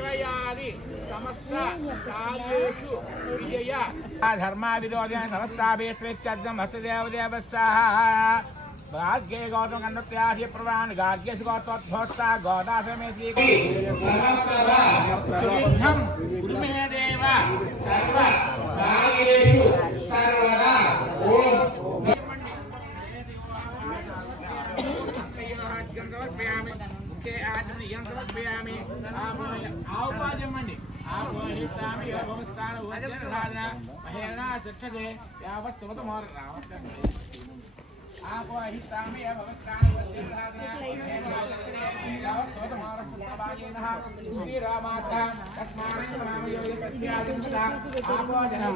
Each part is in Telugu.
विक्रयादि समस्त कार्येषु विजय धर्मा विरोधेन समस्ताभेष्वेत्यर्धं हस्तदेवदेवस्याः गार्गे गौतम कन्नत्याहि प्रवान् गार्गेश गौतोद्भोक्ता गौदासमेति चुलिद्धं गुरुमे देव सर्व कार्येषु सर्वदा ओम समर्पयामि के आचमन समर्पयामि आवाजमंडि आवाहिस्तामि योगमस्तान उद्यतधारణ महेरना सक्षते यावत् सुमतमोर रामस्तमे आवाहिस्तामि योगमस्तान उद्यतधारణ यावत् सुमतमोर सुभागेनः श्री रामातः तस्मात् नामयोगे प्रत्यादिमुदा आवाजनः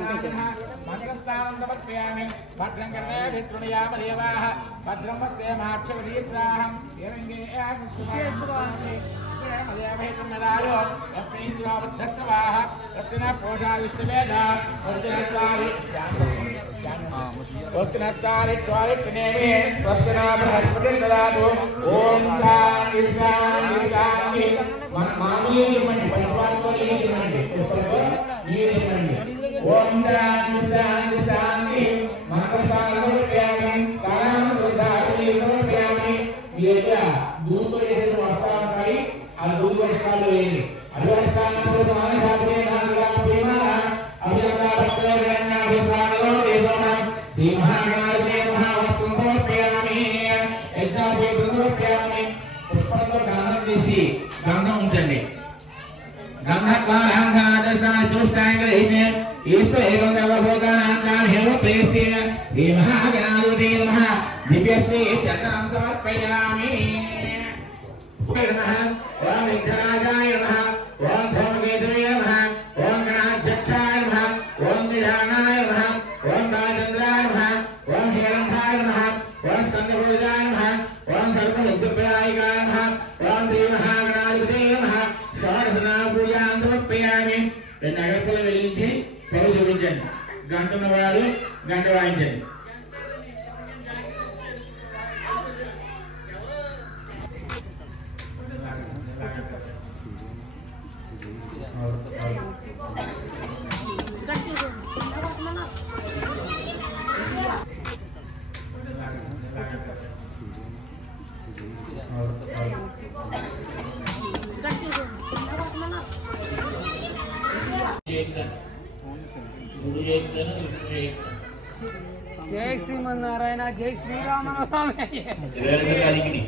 मंगलस्थानं समर्पयामि भद्रं कर्णे शृणुयाम देवाः भद्रं वस्ते माक्षवीत्राहं यरङ्गे आसुस्वामि मदेवहेतुर्मदायो यत्रेन्द्रावद्धस्वाः रत्ना पोषाविष्टवेदा वस्तुनत्तारि त्वारि प्रणेमे वस्तुना बृहस्पतिर्ददातु ॐ शान्ति शान्ति शान्ति मामीयमणि पंचवात्मनीयमणि ॐ शान्ति शान्ति शान्ति मंगलसारमर्पयामि कालामृतार्पयामि येया दूतोयेषु वस्तावै आ दूतवस्ताలు వేయండి అభివస్తానతో సమాధానమే నాలుగా ప్రేమన అభివస్తానతో దేవన శ్రీమహాగణాధిపతే మహావస్తుం సమర్పయామి యజ్ఞాపేతం సమర్పయామి పుష్పంతో గంధం తీసి గంధం ఉంచండి गंधक्वाहांगादशाचुष्टांगलेने ईश्वर एवं देवभूतानां हेव प्रेस्य हे महागणाधिपते नमः दिव्यश्री चक्रं समर्पयामि नमः ओम विघ्नराजाय नमः ओम धूमकेतवे नमः ओम गणाध्यक्षाय नमः ओम निधानाय नमः ओम राजेन्द्राय नमः ओम हेरंभाय नमः ओम संगभूजाय नमः ओम सर्वविद्युप्रायिकाय नमः ओम श्री महागणाधिपते नमः पूजां समर्पयामि नगरकुल वेलिंచి పౌ చూపించండి గంటన వారు గంట వాయించండి जय श्रीमन्नारायण जय श्रीराम जय श्रीराम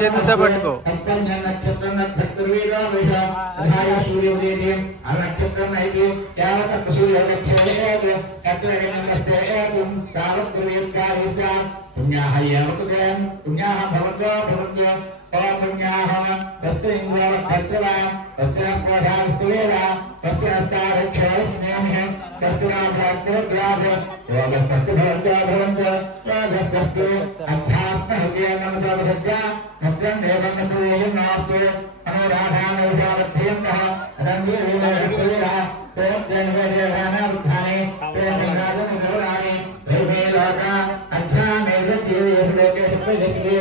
చేతులతో పట్టుకో अध्यात्म प्रजते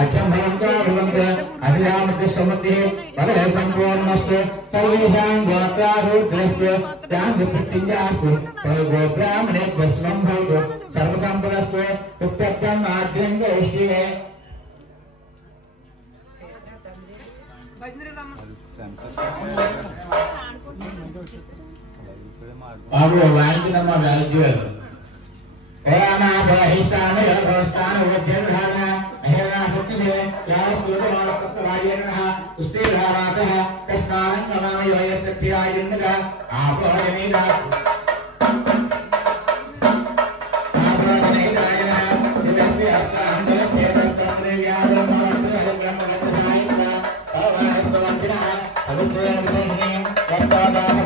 अचम्भवन्ता भवन्ते अभिरामते समते परः सम्पूर्णस्तु सर्वेषां गोत्रारुद्रस्य चान्द्रप्रतिज्ञास्तु गोब्राह्मणे भस्मं भवतु सर्वसम्पदस्तु उत्तप्तं आद्यं गोष्ठीः Baru lain nama belajar. Karena berhistan ya berhistan wajar hana, akhirnya seperti ya sudah orang keterlaluan ha, istirahat ha, kesan nama ya setiap juga apa ini dah. Apa ini dah ya, tidak biasa anda tidak terlihat dalam orang yang lain dah. Kalau itu lancar, kalau tidak ini kata dah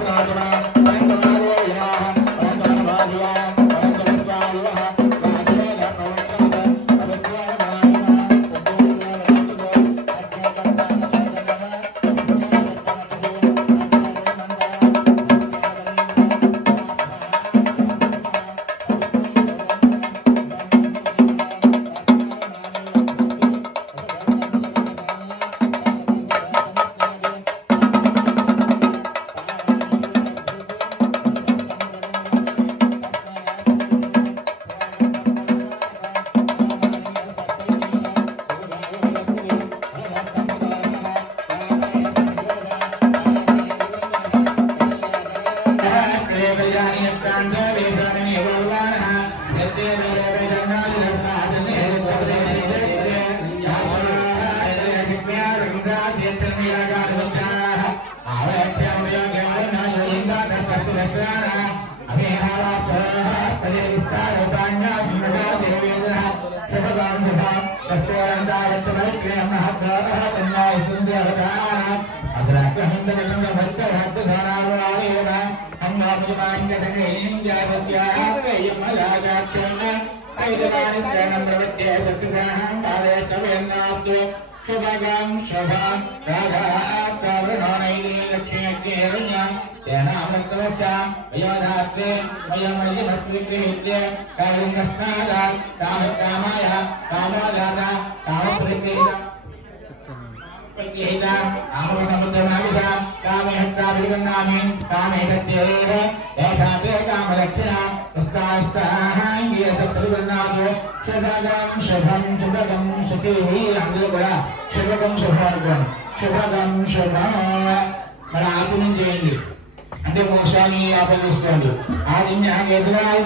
అంటే మోసాన్ని ఆపదిస్తుంది ఆదిన్యాయ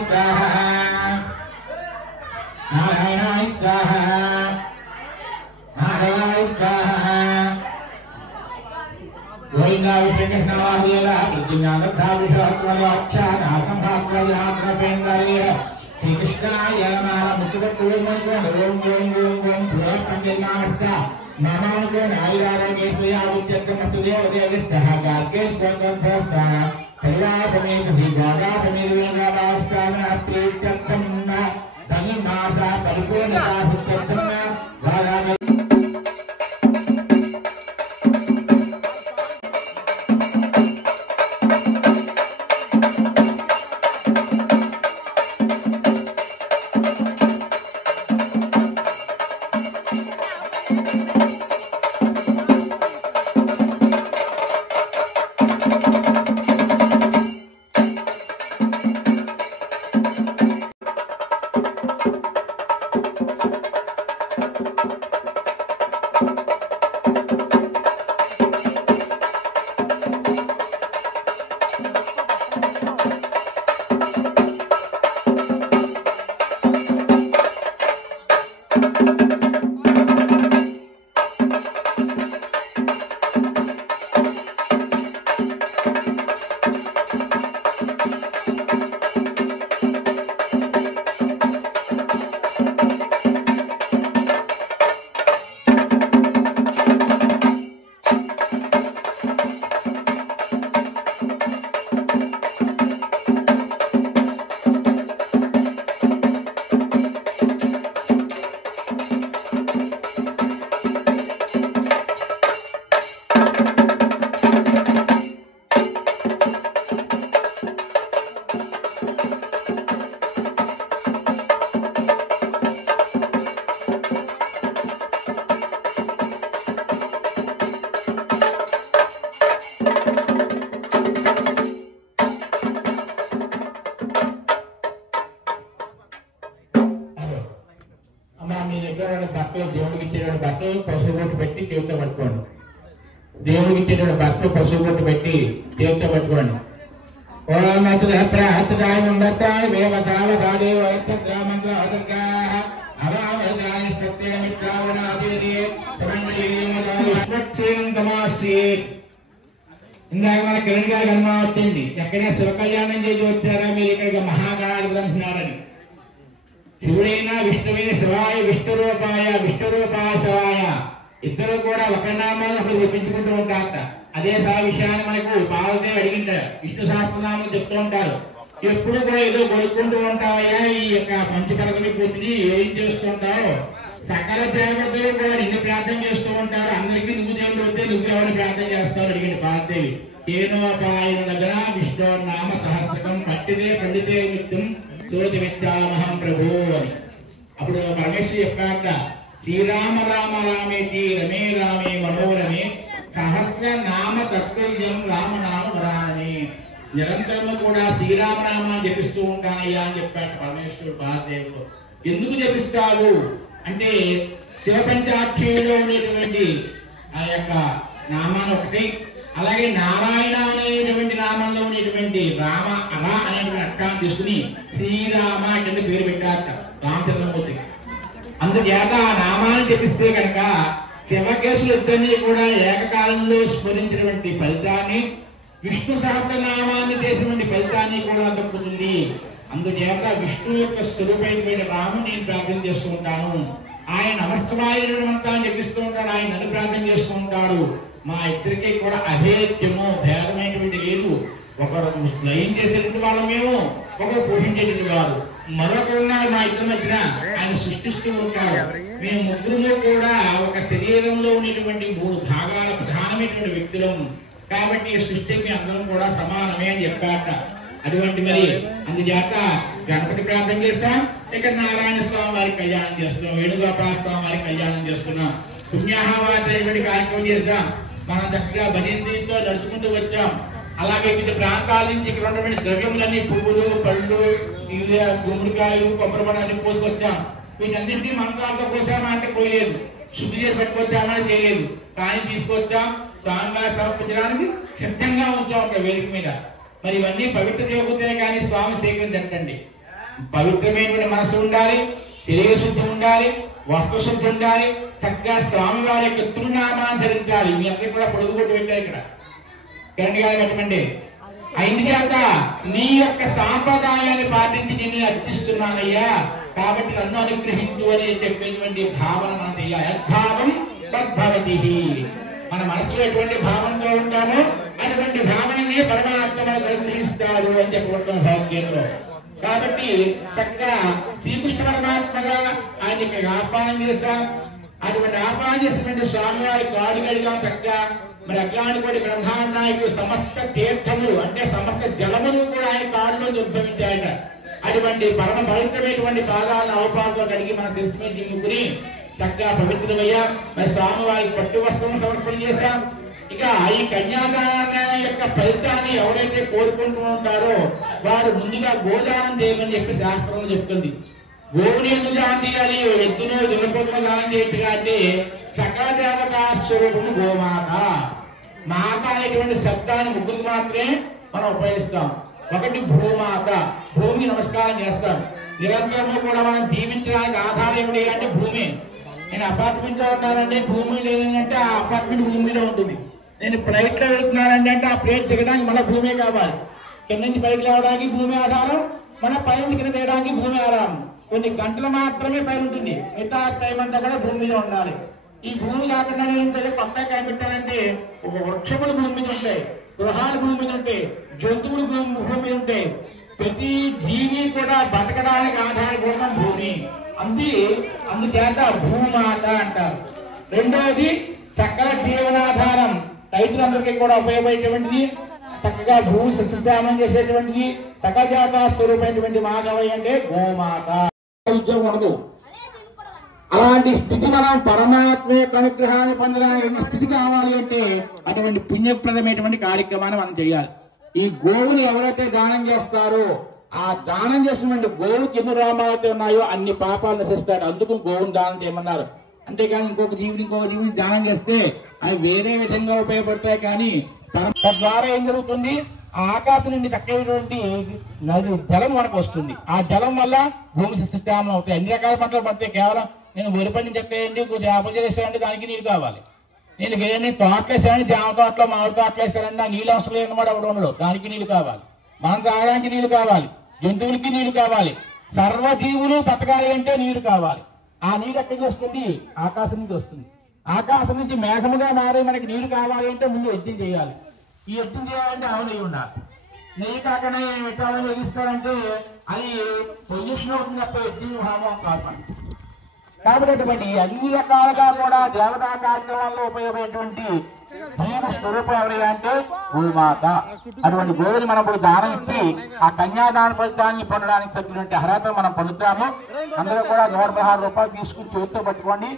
స్వాహ నారాయణాయ స్వాహ నారాయణాయ స్వాహ గోవిందాయ శ్రీకృష్ణవాదేవ ప్రతిజ్ఞానధావిషాత్మవాక్షానాకంభాస్వయాత్రపేందరేయ శ్రీకృష్ణాయ నమః ముఖ్యపట్టుకోండి ఓం ఓం ఓం ఓం పురోపండిమానస్త नमांको नायिकारोगे स्वयाविच्यत्तमस्तु देवदेवस्तः गाके स्वगन्धस्थः कैलासमेत विभागासमेत वेदावास्तावनात्रेत्यर्थं धनिमासा परिपूर्णता सुत्यर्थं చేతిలో బట్టలు దేవుడికి ఇచ్చేటువంటి బట్టలు పసుపు బొట్టు పెట్టి చేతితో పట్టుకోండి. దేవుడికి ఇచ్చేటువంటి బట్టలు పసుపు బొట్టు పెట్టి చేతితో పట్టుకోండి. ఇందాక మన కిరణ్ గారి అనుమానం వచ్చింది, ఎక్కడైనా శివకళ్యాణం చేసి వచ్చారా మీరు ఇక్కడికి మహాగణాధిపతి అంటున్నారని. శివుడైనా విష్ణువైన శివాయ విష్ణురూపాయ శివాయ ఇద్దరు కూడా ఒక నామాలను ఒకరు చెప్పించుకుంటూ ఉంటారట. అదే విషయాన్ని మనకు పార్వదేవి అడిగింటారు. విష్ణు సహస్రనామం చెప్తూ ఉంటారు. ఎప్పుడు కూడా ఏదో కొడుకుంటూ ఉంటావయ్యా, ఈ యొక్క పంచకరకని కూర్చుని ఏం చేస్తూ ఉంటావు, సకల దేవతలు కూడా నిన్ను ప్రార్థన చేస్తూ ఉంటారు. అందరికీ నువ్వు దేవుడు వస్తే నువ్వు ఎవరిని ప్రార్థన చేస్తావు అడిగింది పార్వదేవి. ఏనోపాయన నగర విష్ణు నామ సహస్రకం పట్టిదే పండితే నిత్యం జ్యోతి విద్యామహం ప్రభు అని. అప్పుడు పరమేశ్వరి చెప్పాక శ్రీరామ రామ రామేతి రమే రామే మనోరమే సహస్రనామ తత్వం రామనామ వరాలని. నిరంతరము కూడా శ్రీరామనామాన్ని జపిస్తూ ఉంటానయ్యా అని చెప్పాడు పరమేశ్వరుడు భారతదేవుడు. ఎందుకు జపిస్తావు అంటే శివపంచాక్షరిలో ఉండేటువంటి ఆ యొక్క నామాన్ని ఒకటి, అలాగే నారాయణ అనేటువంటి నామంలో ఉండేటువంటి రామ అమ అనేటువంటి అర్థాన్ని తీసుకుని శ్రీరామ కింద పేరు పెట్టారట రామచంద్రమూర్తి. అందుచేత ఆ నామాన్ని జపిస్తే కనుక శివకేశులు ఇద్దరినీ కూడా ఏకకాలంలో స్మరించినటువంటి ఫలితాన్ని, విష్ణు సహస్రనామాన్ని చేసినటువంటి ఫలితాన్ని కూడా దక్కుతుంది. అందుచేత విష్ణు యొక్క స్వరూపమైన రాముని నేను ప్రార్థన చేస్తూ ఉంటాను. ఆయన నమస్తమాయంతా జపిస్తూ ఉంటాడు, ఆయన నన్ను ప్రార్థన చేస్తూ ఉంటాడు. మా ఇద్దరికీ కూడా అభేద్యము భేదమైనటువంటి లేదు. ఒకరు లయం చేసేటువంటి వాళ్ళు మేము, ఒకరు పోషించేటువంటి వారు మరొకరున్నా. మా ఇద్దరి మధ్యన ఆయన సృష్టిస్తూ ఉంటాడు. మేము ముగ్గురు కూడా ఒక శరీరంలో ఉండేటువంటి 3 భాగాల ప్రధానమైనటువంటి వ్యక్తులము కాబట్టి సృష్టికి అందరం కూడా సమానమే అని చెప్పాట. అటువంటి మరి అందుచేత గణపతి ప్రార్థన చేస్తాం, ఇక్కడ నారాయణ స్వామి వారికి కళ్యాణం చేస్తున్నాం, వేణుగోపాల స్వామి వారికి కళ్యాణం చేస్తున్నాం, పుణ్యాహవాచటువంటి కార్యక్రమం చేస్తాం. మనం చక్కగా భజనతో నడుచుకుంటూ వచ్చాం. అలాగే వివిధ ప్రాంతాల నుంచి ఇక్కడ ఉన్నటువంటి ద్రవ్యములన్నీ పువ్వులు, పళ్ళు, గుమ్మడికాయలు, కొబ్బరిపడాన్ని పోసుకొచ్చాం. వీటన్నింటినీ మంత్రాలతో కోసామా అంటే కోయలేదు, శుద్ధి చేసి పెట్టుకొచ్చామని చేయలేదు. కానీ తీసుకొచ్చాం, స్వామిగా సమర్పించడానికి సిద్ధంగా ఉంచాం ఒక వేదిక మీద. మరి ఇవన్నీ పవిత్ర యోగుతేనే కానీ స్వామి సేకరించండి. పవిత్రమైనటువంటి మనసు ఉండాలి, శరీరశుద్ధి ఉండాలి, వస్త్రశుద్ధి ఉండాలి, చక్కగా స్వామి వారి యొక్క తిరునామాన్ని ధరించాలి. మీ అందరికీ కూడా పొడుగు కొట్టి పెట్టారు ఇక్కడ కిరణ్ గారు పెట్టమండి. అయింది కాక నీ యొక్క సాంప్రదాయాన్ని పాటించి నేను అర్చిస్తున్నానయ్యా, కాబట్టి నన్ను అనుగ్రహించు అని చెప్పేటువంటి భావన మనం చేయాలి. యద్భావం తద్భవతి. మన మనసులో ఎటువంటి భావంతో ఉంటామో అటువంటి భావనని పరమాత్మ అనుగ్రహిస్తాడు అని చెప్పబడుతున్న భాగ్యంలో. కాబట్టి చక్కగా శ్రీకృష్ణ పరమాత్మగా ఆయనకి ఆహ్వానం చేస్తాం. అటువంటి ఆహ్వానం చేసినటువంటి స్వామివారి కాడు గడిగా చక్కగా మరి అట్లాంటి బ్రహ్మాండానికి సమస్త తీర్థములు అంటే సమస్త జలములు కూడా ఆయన కాడులో ఉద్భవించాయట. అటువంటి పరమ పవిత్రమైనటువంటి పాదాలను అవపాలతో కడిగి మనం తెలుసుకుని దిగుకుని చక్కగా పవిత్రమయ్యా. మరి స్వామివారికి పట్టు వస్త్రం సమర్పణ చేశాం. ఇక ఈ కన్యాదాన యొక్క ఫలితాన్ని ఎవరైతే కోరుకుంటూ ఉంటారో వారు ముందుగా గోదానం చేయమని చెప్పి శాస్త్రంలో చెప్తుంది. గోవుని ఎందుకు దానం చేయాలి, ఎద్దును దున్నపోతును దానం చేయట్టుగా అంటే సకల దేవతా స్వరూపము గోమాత. మాత అనేటువంటి శబ్దాన్ని ముగ్గురు మాత్రమే మనం ఉపయోగిస్తాం. ఒకటి భూమాత, భూమికి నమస్కారం చేస్తాం. నిరంతరము కూడా మనం జీవించడానికి ఆధారం ఏమిటి అంటే భూమి. నేను అపార్ట్మెంట్ లో ఉన్నానంటే భూమి లేదంటే ఆ అపార్ట్మెంట్ భూమిలో ఉంటుంది. నేను ఫ్లైట్ లో వెళ్తున్నానంటే అంటే ఆ ప్లేట్ దిగడానికి మన భూమే కావాలి. కింద నుంచి పైకి రావడానికి భూమి ఆధారం, మన పై నుంచి కింద దిగడానికి భూమి ఆధారం. కొన్ని గంటలు మాత్రమే పైన ఉంటుంది, మిగతా టైం అంతా కూడా భూమిలో ఉండాలి. ఈ భూమి కాకుండా ఏంటంటే కొత్తగా కనిపెట్టాలంటే ఒక వృక్షములు భూమి మీద ఉంటాయి, గృహాలు భూమి మీద ఉంటాయి, జంతువులు భూమి మీద ఉంటాయి. ప్రతి జీవి కూడా బతకడానికి ఆధారపడడం భూమి. అందుచేత భూమాత అంటారు. రెండవది చక్కగా జీవనాధారం, రైతులందరికీ కూడా ఉపయోగపడేటువంటిది, చక్కగా భూమి సస్యశ్యామం చేసేటువంటిది, సకజాత స్వరూపమైనటువంటి మాధవి అంటే గోమాత. ఉద్యోగం ఉండదు. అలాంటి స్థితి మనం పరమాత్మ యొక్క అనుగ్రహాన్ని పొందడానికి స్థితి కావాలి అంటే అటువంటి పుణ్యప్రదమైనటువంటి కార్యక్రమాన్ని మనం చేయాలి. ఈ గోవుని ఎవరైతే దానం చేస్తారో ఆ దానం చేసినటువంటి గోవుకి ఎన్ని రోమాలు ఉన్నాయో అన్ని పాపాలు నశిస్తాడు. అందుకు గోవును దానం చేయమన్నారు. అంతేకాని ఇంకొక జీవిని దానం చేస్తే అవి వేరే విధంగా ఉపయోగపడతాయి. కానీ తద్వారా ఏం జరుగుతుంది, ఆ ఆకాశం నుండి చక్కైనటువంటి నది జలం మనకు వస్తుంది. ఆ జలం వల్ల భూమి సస్యశ్యామలం అవుతాయి. అన్ని రకాల పంటలు పడతాయి. కేవలం నేను వరి పండి చెప్పేయండి, కొద్దిగా ఆపలు చేసానంటే దానికి నీళ్ళు కావాలి. నేను వేరే తోటలు వేసానండి, జామ తోటలో మామిడి తోటలు వేసానండి, ఆ నీళ్ళు అవసరం లేనమాట అక్కడ ఉండడు. దానికి నీళ్ళు కావాలి. మనం తాగడానికి నీళ్లు కావాలి, జంతువులకి నీళ్లు కావాలి, సర్వజీవులు బతకాలి అంటే నీరు కావాలి. ఆ నీరు ఎక్కడికి వస్తుంది? ఆకాశం నుంచి వస్తుంది. ఆకాశం నుంచి మేఘముగా మారి మనకి నీరు కావాలి అంటే ముందు యజ్ఞం చేయాలి. ఈ యజ్ఞం చేయాలంటే ఆవు నెయ్యి ఉండాలి. నెయ్యి కాకుండా ఎట్లా వెలిగిస్తారంటే అది పొల్యూషన్ అవుతుంది తప్ప యజ్ఞం హామం కాదు. కాబట్టి అటువంటి అన్ని రకాలుగా కూడా దేవతా కార్యక్రమాల్లో ఉపయోగపడేటువంటి జీవ స్వరూపం ఎవరి అంటే గోమాత. అటువంటి గోవుని మనం ఇప్పుడు దానం ఇచ్చి ఆ కన్యాదాన ఫలితాన్ని పొందడానికి తగ్గినటువంటి అర్హత మనం పొందుతాము. అందరూ కూడా 116 రూపాయలు తీసుకుని చేతితో పట్టుకోండి.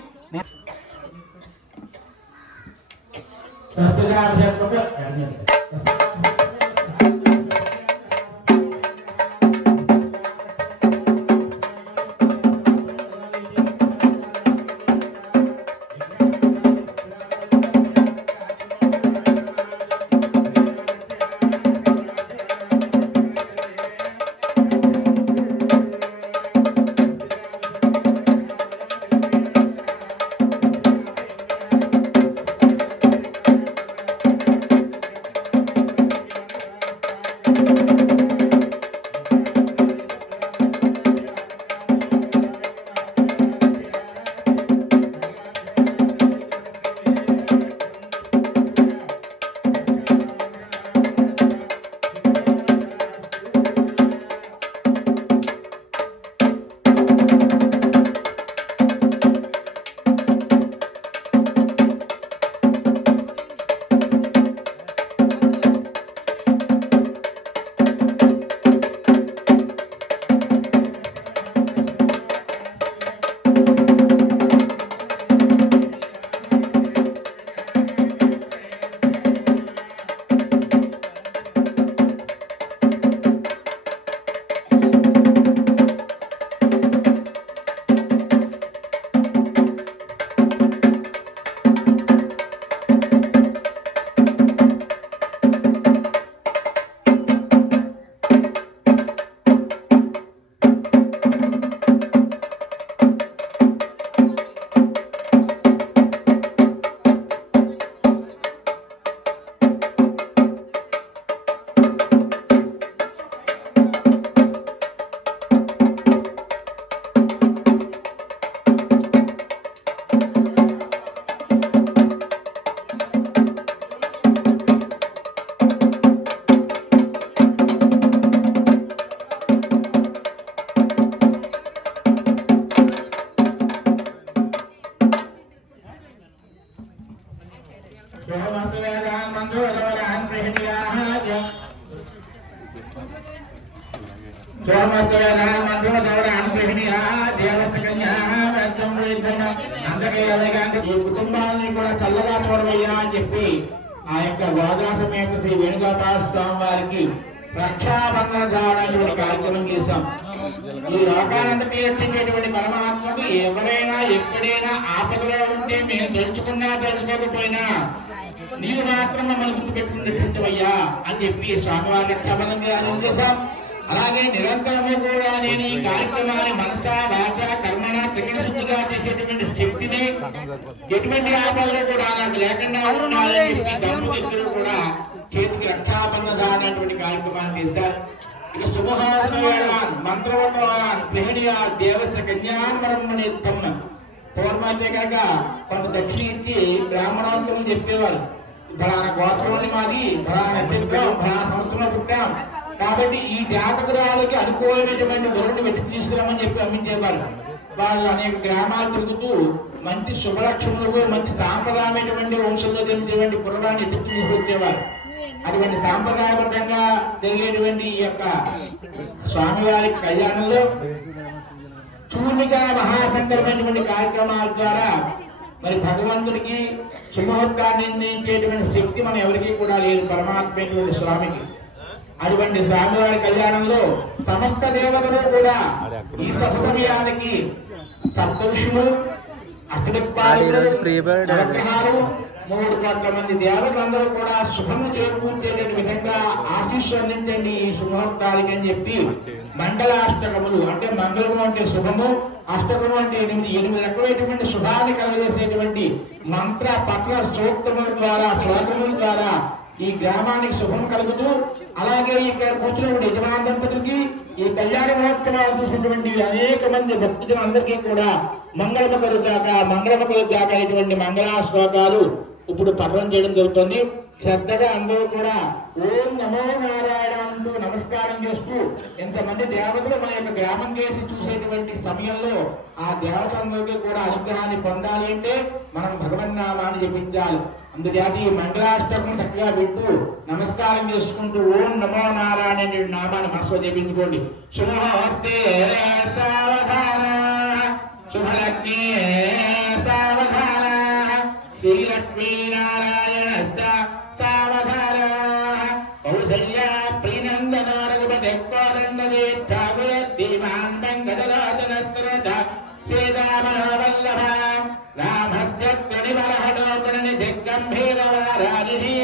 కుటుంబాన్ని కూడా చల్లగా చూడవయ్యా అని చెప్పి ఆ యొక్క గోదాసమేత శ్రీ వేణుగోపాల స్వామి వారికి రక్షాబంధన దావడానికి కార్యక్రమం చేశాం. ఈ లోకాలంతటి రక్షించేటువంటి పరమాత్మకు ఎవరైనా ఎక్కడైనా ఆపదలో ఉంటే మేము తెలుసుకున్నా తెలుసుకోకపోయినా నీవు మాత్రం మమ్మల్ని గుర్తుపెట్టుకుని రక్షించవయ్యా అని చెప్పి స్వామివారి రక్షాబంధన చేశాం. అలాగే నిరంతరము కూడా నేను ఈ కార్యక్రమాన్ని మనస వాచ కర్మణ త్రికరణశుద్ధిగా చేసేటువంటి శక్తిని ఎటువంటి ఆపదలు కూడా నాకు లేకుండా ఉండాలని చెప్పి దంపతులు కూడా చేతికి రక్షాబంధన అనేటువంటి కార్యక్రమాన్ని చేశారు. ఇక శుభహాసన మంత్రవంతవాన్ గృహిణియ దేవత కన్యామరం అనే తమ్మ పూర్వమైతే కనుక కొంత దక్షిణ ఇచ్చి బ్రాహ్మణోత్తరం చెప్పేవారు. ఫలానా గోత్రంలోని మాది, ఫలానా చెప్పాం, ఫలానా సంవత్సరంలో పుట్టాం కాబట్టి ఈ జాతకురాలకి అనుకూలమైనటువంటి వరుణ్ణి వెతికి తీసుకురామని చెప్పి పంపించేవారు. వాళ్ళు అనేక గ్రామాలు తిరుగుతూ మంచి శుభలక్షణులకు మంచి సాంప్రదాయమైనటువంటి వంశంలో జరిగేటువంటి కుర్రాన్ని ఎత్తుకు తీసుకొచ్చేవారు. అటువంటి సాంప్రదాయబద్ధంగా జరిగేటువంటి ఈ యొక్క స్వామివారి కళ్యాణంలో చూర్ణిక మహాశంకరమైనటువంటి కార్యక్రమాల ద్వారా మరి భగవంతుడికి శుభముహూర్తాన్ని నిర్ణయించేటువంటి శక్తి మనం ఎవరికీ కూడా లేదు, పరమాత్మైనటువంటి స్వామికి. అటువంటి స్వామివారి కళ్యాణంలో సమస్త దేవతలు కూడా ఈ సమయానికి సప్తఋషులు, అష్టదిక్పాలకులు, నవగ్రహాలు, 3 కోట్ల మంది దేవతలందరూ కూడా శుభం చేకూర్చేటువంటి విధంగా ఆశీస్సు అందించండి ఈ శుభముహూర్తాలకి అని చెప్పి మంగళాష్టకములు అంటే మంగళము అంటే శుభము, అష్టకము అంటే 8 రకమైనటువంటి శుభాన్ని కలగజేసేటువంటి మంత్ర పట్ల సూక్తముల ద్వారా శ్లోకముల ద్వారా ఈ గ్రామానికి శుభం కలుగుతూ, అలాగే ఇక్కడ కూర్చున్నటువంటి యజమాన దంపతులకి ఈ కళ్యాణ మహోత్సవాలు చూసినటువంటి అనేక మంది భక్తులందరికీ కూడా మంగళము కలుగాక ఇటువంటి మంగళా శ్లోకాలు ఇప్పుడు పఠనం చేయడం జరుగుతుంది. శ్రద్ధగా అందరూ కూడా ఓం నమో నారాయణ అంటూ నమస్కారం చేస్తూ, ఎంతమంది దేవతలు మన యొక్క గ్రామం చేసి చూసేటువంటి సమయంలో ఆ దేవతలందరికీ కూడా అనుగ్రహాన్ని పొందాలి అంటే మనం భగవన్నామాన్ని జపించాలి. అందుచేత ఈ మంగళాష్టకం చక్కగా వింటూ నమస్కారం చేసుకుంటూ ఓం నమో నారాయణ అనే నామాన్ని మనసులో జపించుకోండి. శుభహస్తే సావధాన, శుభలక్ష్మీ సావధాన, శ్రీలక్ష్మీనారాయణ సావధాన, కౌసల్యా ప్రీనందన రఘుపతి కోదండీమాన్ వెంకటరాజన శ్రద్ధ శ్రీరామవల్లభ రామస్యనివరహలోకరణి దిగ్గంభీరవారాజి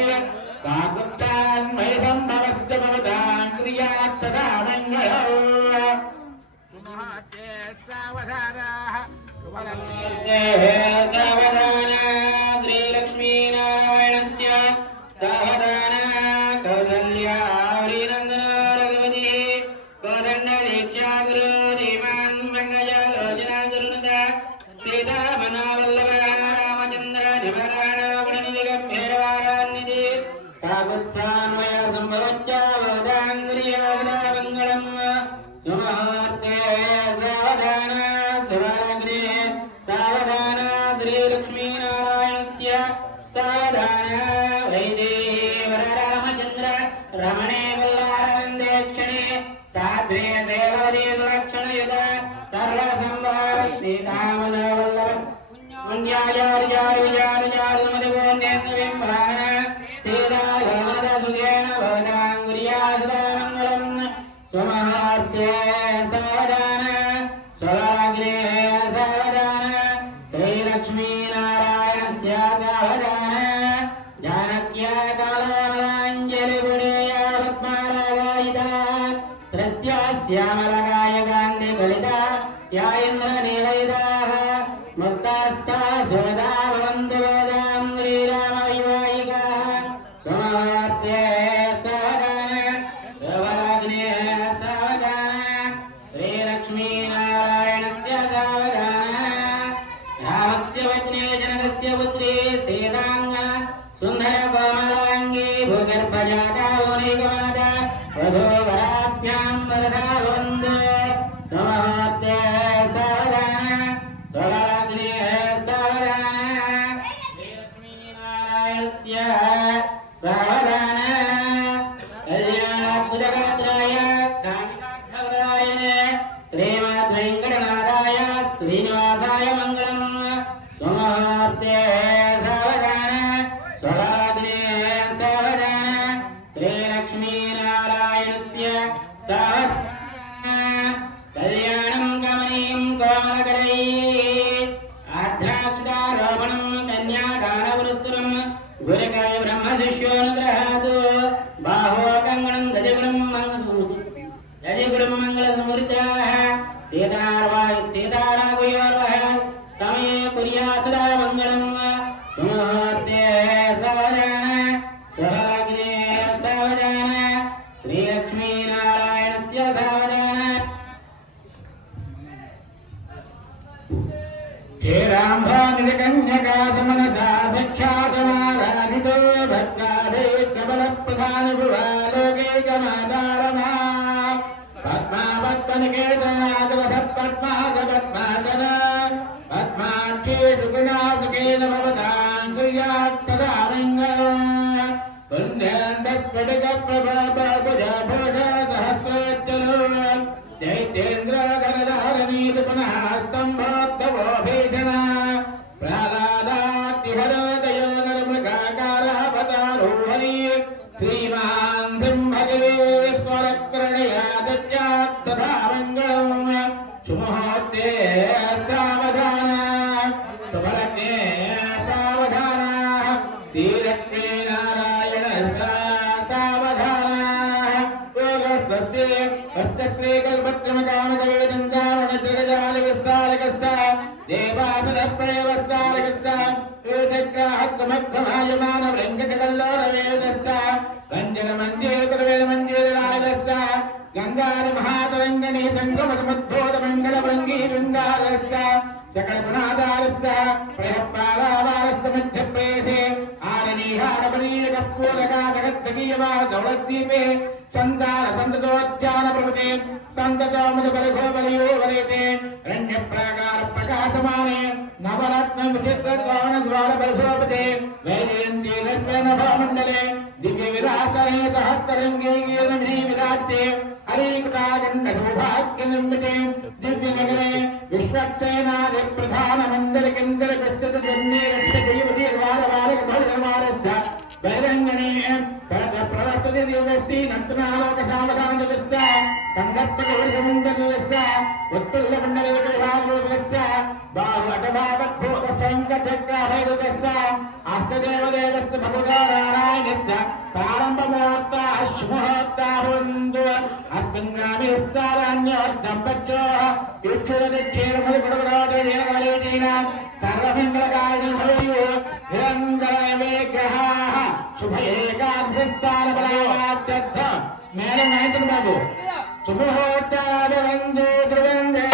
కాకుప్తాన్మయ సంభవస్య భవతాం క్రియాత్తదా మంగళం. శ్రీలక్ష్మీనారాయణస్య సావధాన, కౌసల్యా ప్రీనందన రఘుపతి కోదండీక్షాగురు ధీమాన్ వెంకటరాజన శ్రద్ధ శ్రీరామవల్లభ రామచంద్ర నివరాణి దిగంభీరవారాన్నిధి కాకుత్సాన్మయ సంభవచ్చ భవతాంగ్రియామంగళం. సుమహూర్తే సావధాన, సురాగ్రే సావధాన, శ్రీలక్ష్మీనారాయణస్య సావధాన, వైదేహీ వరరామచంద్ర రమణే వల్లారవిందేక్షణే సాధ్వే దేవదీ సులక్షణయుత సర్వ సంభార శ్రీరామవల్లభ పుణ్యాచార్యాచార్యాచార్యమదిగోన్యేంద్రవింభాన శ్రీరామద సుఖేన భవతాంగుర్యాసుదానందరం. స్వమహార్తే సావధాన, స్వరాగ్రే సావధాన, శ్రీలక్ష్మీనారాయణస్య సావధాన, జానక్యా కాలాంజలి గుణేయ పద్మారాగాయిత ప్రత్యాశ్యామలగాయ గాంధి కలిత యాయింద్ర నీలైదాః ముక్తాస్థా సురదా భవంతు వేదాం శ్రీరామవివాహికాః. స్వమహార్తే సావధాన, స్వరాగ్రే సావధాన, శ్రీలక్ష్మీనారాయణస్య సావధాన, రామస్య వజ్రే జనకస్య పుత్రీ సీతాంగ సుందర కోమలాంగీ భూగర్భజాతా భువనైకమాత వధూవరాభ్యాం వరదా భవంతు. స్వమహార్తే సావధాన, స్వరాగ్రే సావధాన, శ్రీలక్ష్మీనారాయణస్య సావధాన, కళ్యాణాద్భుతగాత్రాయ కామితార్థవరాయణే శ్రీమద్వేంకటనాథాయ శ్రీనివాసాయ మంగళం. స్వమహార్తే సావధాన, స్వరాగ్రే సావధాన, శ్రీలక్ష్మీనారాయణస్య సావధాన, కళ్యాణం కమనీయం కోమలకరైః ఆధ్యాత్మికారోపణం కన్యాదానవృత్తులం గురుకవి బ్రహ్మశిష్యోనుగ్రహాతు బాహో కంగణం దజబ్రహ్మంగళసమృతాః సీతారాఘవయోర్వః సమయే కుర్యాత్సదా మంగళం. సుముహూర్తే సావధాన, స్వరాగ్రే సావధాన, శ్రీలక్ష్మీనారాయణస్య సావధాన. శ్రీరాంభానికన్యకా సమనసా సఖ్యాతమారాధితో భక్తాదే కమలప్రధానభువాలోకైకమాతారమా పద్మావత్పనికేతనాదవసత్పద్మాసపద్మాసన పద్మాక్షే సుగుణాసుకేన భవతాం కుర్యాత్తదా మంగళం. పుణ్యాంతస్ఫటిక ప్రభాభుజాభూష సహస్రోచ్చలో చైతేంద్రగణధారణీతి పునః స్తంభోద్భవో భీషణ ప్రహ్లాదాతిహరోదయో నరమృగాకారః పతారోహరి శ్రీమాన్ సింహగిరి श्रीलक्ष्मी नारायण गंगार महातरंगनी संगम समुद्भोत मंगल भंगी गंगारस्ता सकल गुणाधारस्ता प्रयप्रारावारस्त मध्य प्रेसे आरनीहारपनीय कपूरका जगत्तकीयवा दौलद्दीपे संदार संततोद्यान प्रभुते संततोमुदबलघो बलयो वरेते रण्य प्राकार प्रकाशमाने नवरत्न विचित्र द्वार द्वार बलसोपते वैजयन्ती लक्ष्मण भामण्डले दिव्य विलासने सहस्ररंगे गीर्णि विराजते हरिकटाकंठ सौभाग्यनिर्मिते दिव्य नगरे विश्वक्सेनादि प्रधान मंदिर केंद्र कश्चित् जन्मे रक्षदेवती वारवारक भरवारस्थ वैरंगणे प्रवर्तते दिव्यस्ति नन्तनालोक सावधानवस्थ संगत्पगोरमण्डलवस्थ उत्पल्लमण्डलेकविभागवस्थ बाहु अटभावद्भूत शङ्खचक्रभैरवस्थ अष्टदेवदेवस्य भगवता नारायणस्य प्रारम्भमुहूर्त शुभमुहूर्त बन्धु अस्मिन् ग्रामे विस्तारान्योर्दम्पत्योः इक्षुरक्षेरमलगुणगुणादेन सर्वमङ्गलकारिणो भवेयुः निरन्तरविग्रहाः शुभ एकादशस्थानबलयोगात्यर्थ मेलं नायकन बाबु शुभमुहूर्तादवन्दो ध्रुवन्दे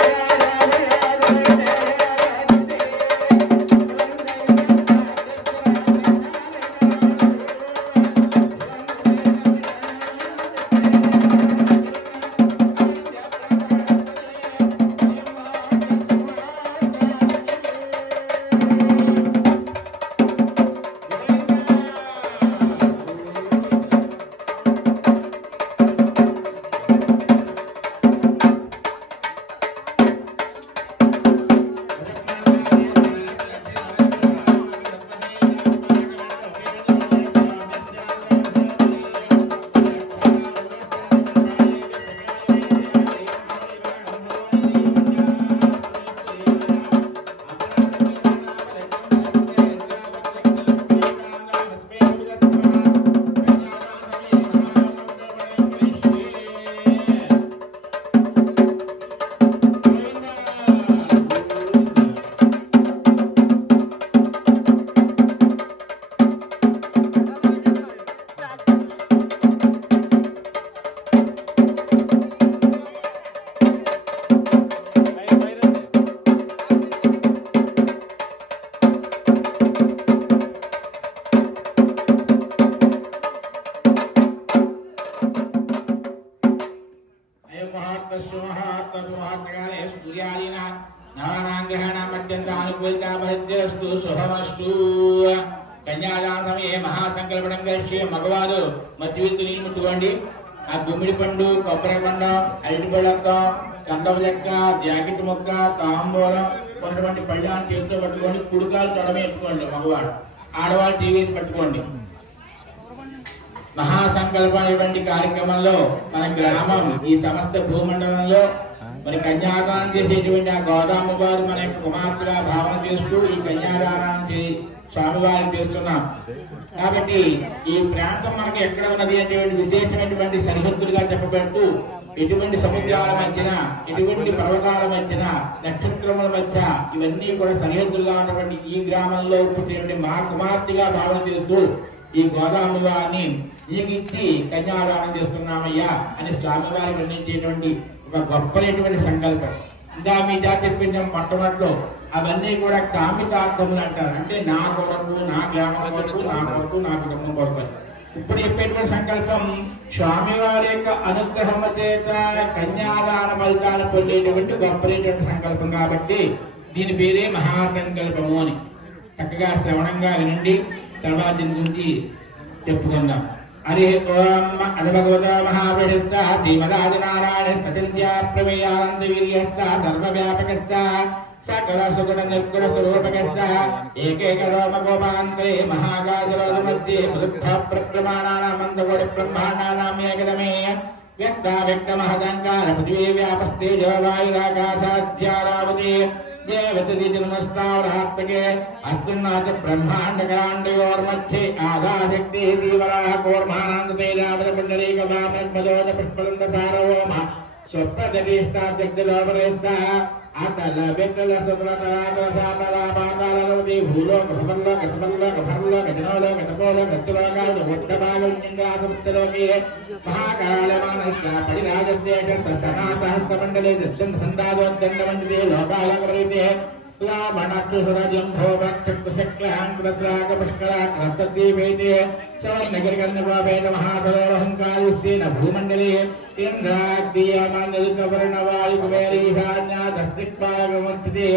మగవారు మధ్యవిత్తు నీళ్ళు ముట్టుకోండి. ఆ గుమ్మిడి పండు, కొబ్బరి పండు, అరటిపళ్ళతో, కందవ చెక్క, జాకెట్ ముక్క, తాంబూలం ఉన్నటువంటి పళ్ళాన్ని చేతితో పట్టుకోండి. కుడుకాలు తొడమేసుకోండి మగవాడు. ఆడవాళ్ళు టీవీస్ పట్టుకోండి. మహాసంకల్పం అనేటువంటి కార్యక్రమంలో మన గ్రామం ఈ సమస్త భూమండలంలో మరి కన్యాదానం చేసేటువంటి ఆ గోదాము వారు మన యొక్క కుమార్తెగా భావన చేస్తూ ఈ కన్యాదానాన్ని స్వామివారిని చేస్తున్నాం. కాబట్టి ఈ ప్రాంతం మనకి ఎక్కడ ఉన్నది అనేటువంటి విశేషమైనటువంటి సరిహద్దులుగా చెప్పబడుతూ ఎటువంటి సముద్రాల మధ్యన, ఎటువంటి పర్వతాల మధ్యన, నక్షత్రముల మధ్య ఇవన్నీ కూడా సరిహద్దులుగా ఉన్నటువంటి ఈ గ్రామంలో పుట్టినటువంటి మా కుమార్తెగా భావన చేస్తూ ఈ గోదాము వారిని నీకిచ్చి కన్యాదానం చేస్తున్నామయ్యా అని స్వామివారి వర్ణించేటువంటి ఒక గొప్పనటువంటి సంకల్పం. ఇంకా మీ చెప్పింది మొట్టమొదటిలో అవన్నీ కూడా కామితార్థములు అంటారు. అంటే నా కొరకు, నా గ్రామం, నా కొరకు, నా కుటుంబం కొరకు. ఇప్పుడు చెప్పేటువంటి సంకల్పం స్వామివారి యొక్క అనుగ్రహం చేత కన్యాదాన ఫలితాలు పొందేటువంటి గొప్పనటువంటి సంకల్పం కాబట్టి దీని పేరే మహాసంకల్పము అని. చక్కగా శ్రవణంగా వినండి. తర్వాత దీని గురించి చెప్పుకుందాం. హరి ఓం అధిభగవత మహావిష్ట శ్రీమదాదినారాయణ సత్యా ప్రమేయాంత వీర్యస్థ సర్వవ్యాపకస్థ సకల సుగుణ నిర్గుణ స్వరూపకస్థ ఏకైక రోమ గోపాంతే మహాగాజరోధ మధ్య బుద్ధ ప్రక్రమాణానామంతకోటి బ్రహ్మాండానాం ఏకదమే వ్యక్త వ్యక్త మహదంకార పృథివీ వ్యాపస్తేజో వాయురాకాశాద్యారావతి ये वतदीति नमस्तावरात्मके अस्मिन्नाच ब्रह्माण्डकाण्डयोर्मध्ये आधाशक्तिः दीवराः कूर्मानन्दतेजापदपुण्डरीकवामज्मदोज पुष्पदन्तसारवोम स्वप्नजटीष्टात्यक्तिलोपरेष्टाः अतलवितलसुतलतरातरसातरापाताललोति भूलोकसमल्लोकसमल्लोकसमल्लोकसमलोकसमलोकसमलोकसमलोकसमलोके महाकालमानस्यापरिराजस्येकसहस्रमण्डले दृश्यन्तसन्दादोद्दण्डमण्डिते लोकालकपरिते लाभनक्षुसरजम्भोभक्षुशक्लाङ्कृत्राकपुष्कराक्रस्तद्वीपैते चवन्नगरिकन्नपापेन महासरोरहङ्कारिस्तेन भूमण्डले इन्द्राद्यमानदितवर्णवायुकुबेरीशान्यादस्तिक्पागमस्तिते